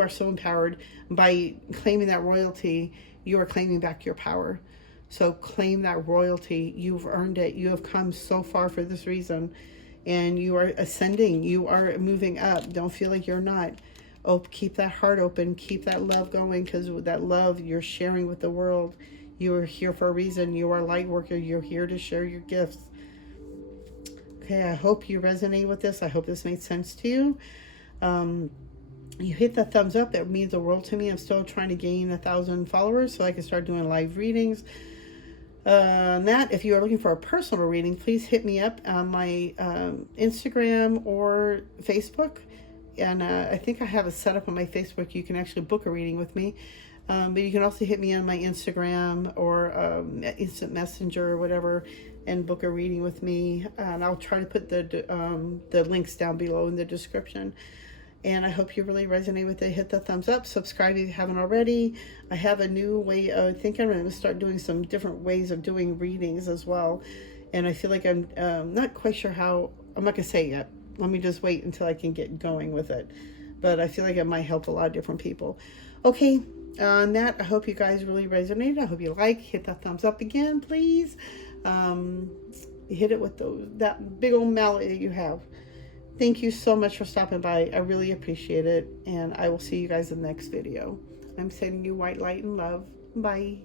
are so empowered. By claiming that royalty, you are claiming back your power. So claim that royalty. You've earned it. You have come so far for this reason, and you are ascending. You are moving up. Don't feel like you're not. Oh, keep that heart open. Keep that love going, because with that love you're sharing with the world. You are here for a reason. You are a light worker. You're here to share your gifts. Okay, I hope you resonate with this. I hope this made sense to you. You hit that thumbs up. That means the world to me. I'm still trying to gain 1,000 followers so I can start doing live readings. If you are looking for a personal reading, please hit me up on my Instagram or Facebook. And I think I have it set up on my Facebook. You can actually book a reading with me. But you can also hit me on my Instagram or Instant Messenger or whatever and book a reading with me. And I'll try to put the links down below in the description. And I hope you really resonate with it. Hit the thumbs up. Subscribe if you haven't already. I have a new way. I think I'm going to start doing some different ways of doing readings as well. And I feel like I'm not quite sure how. I'm not going to say it yet. Let me just wait until I can get going with it. But I feel like it might help a lot of different people. Okay, on that, I hope you guys really resonated. I hope you hit that thumbs up again, please. Hit it with that big old mallet that you have. Thank you so much for stopping by. I really appreciate it. And I will see you guys in the next video. I'm sending you white light and love. Bye.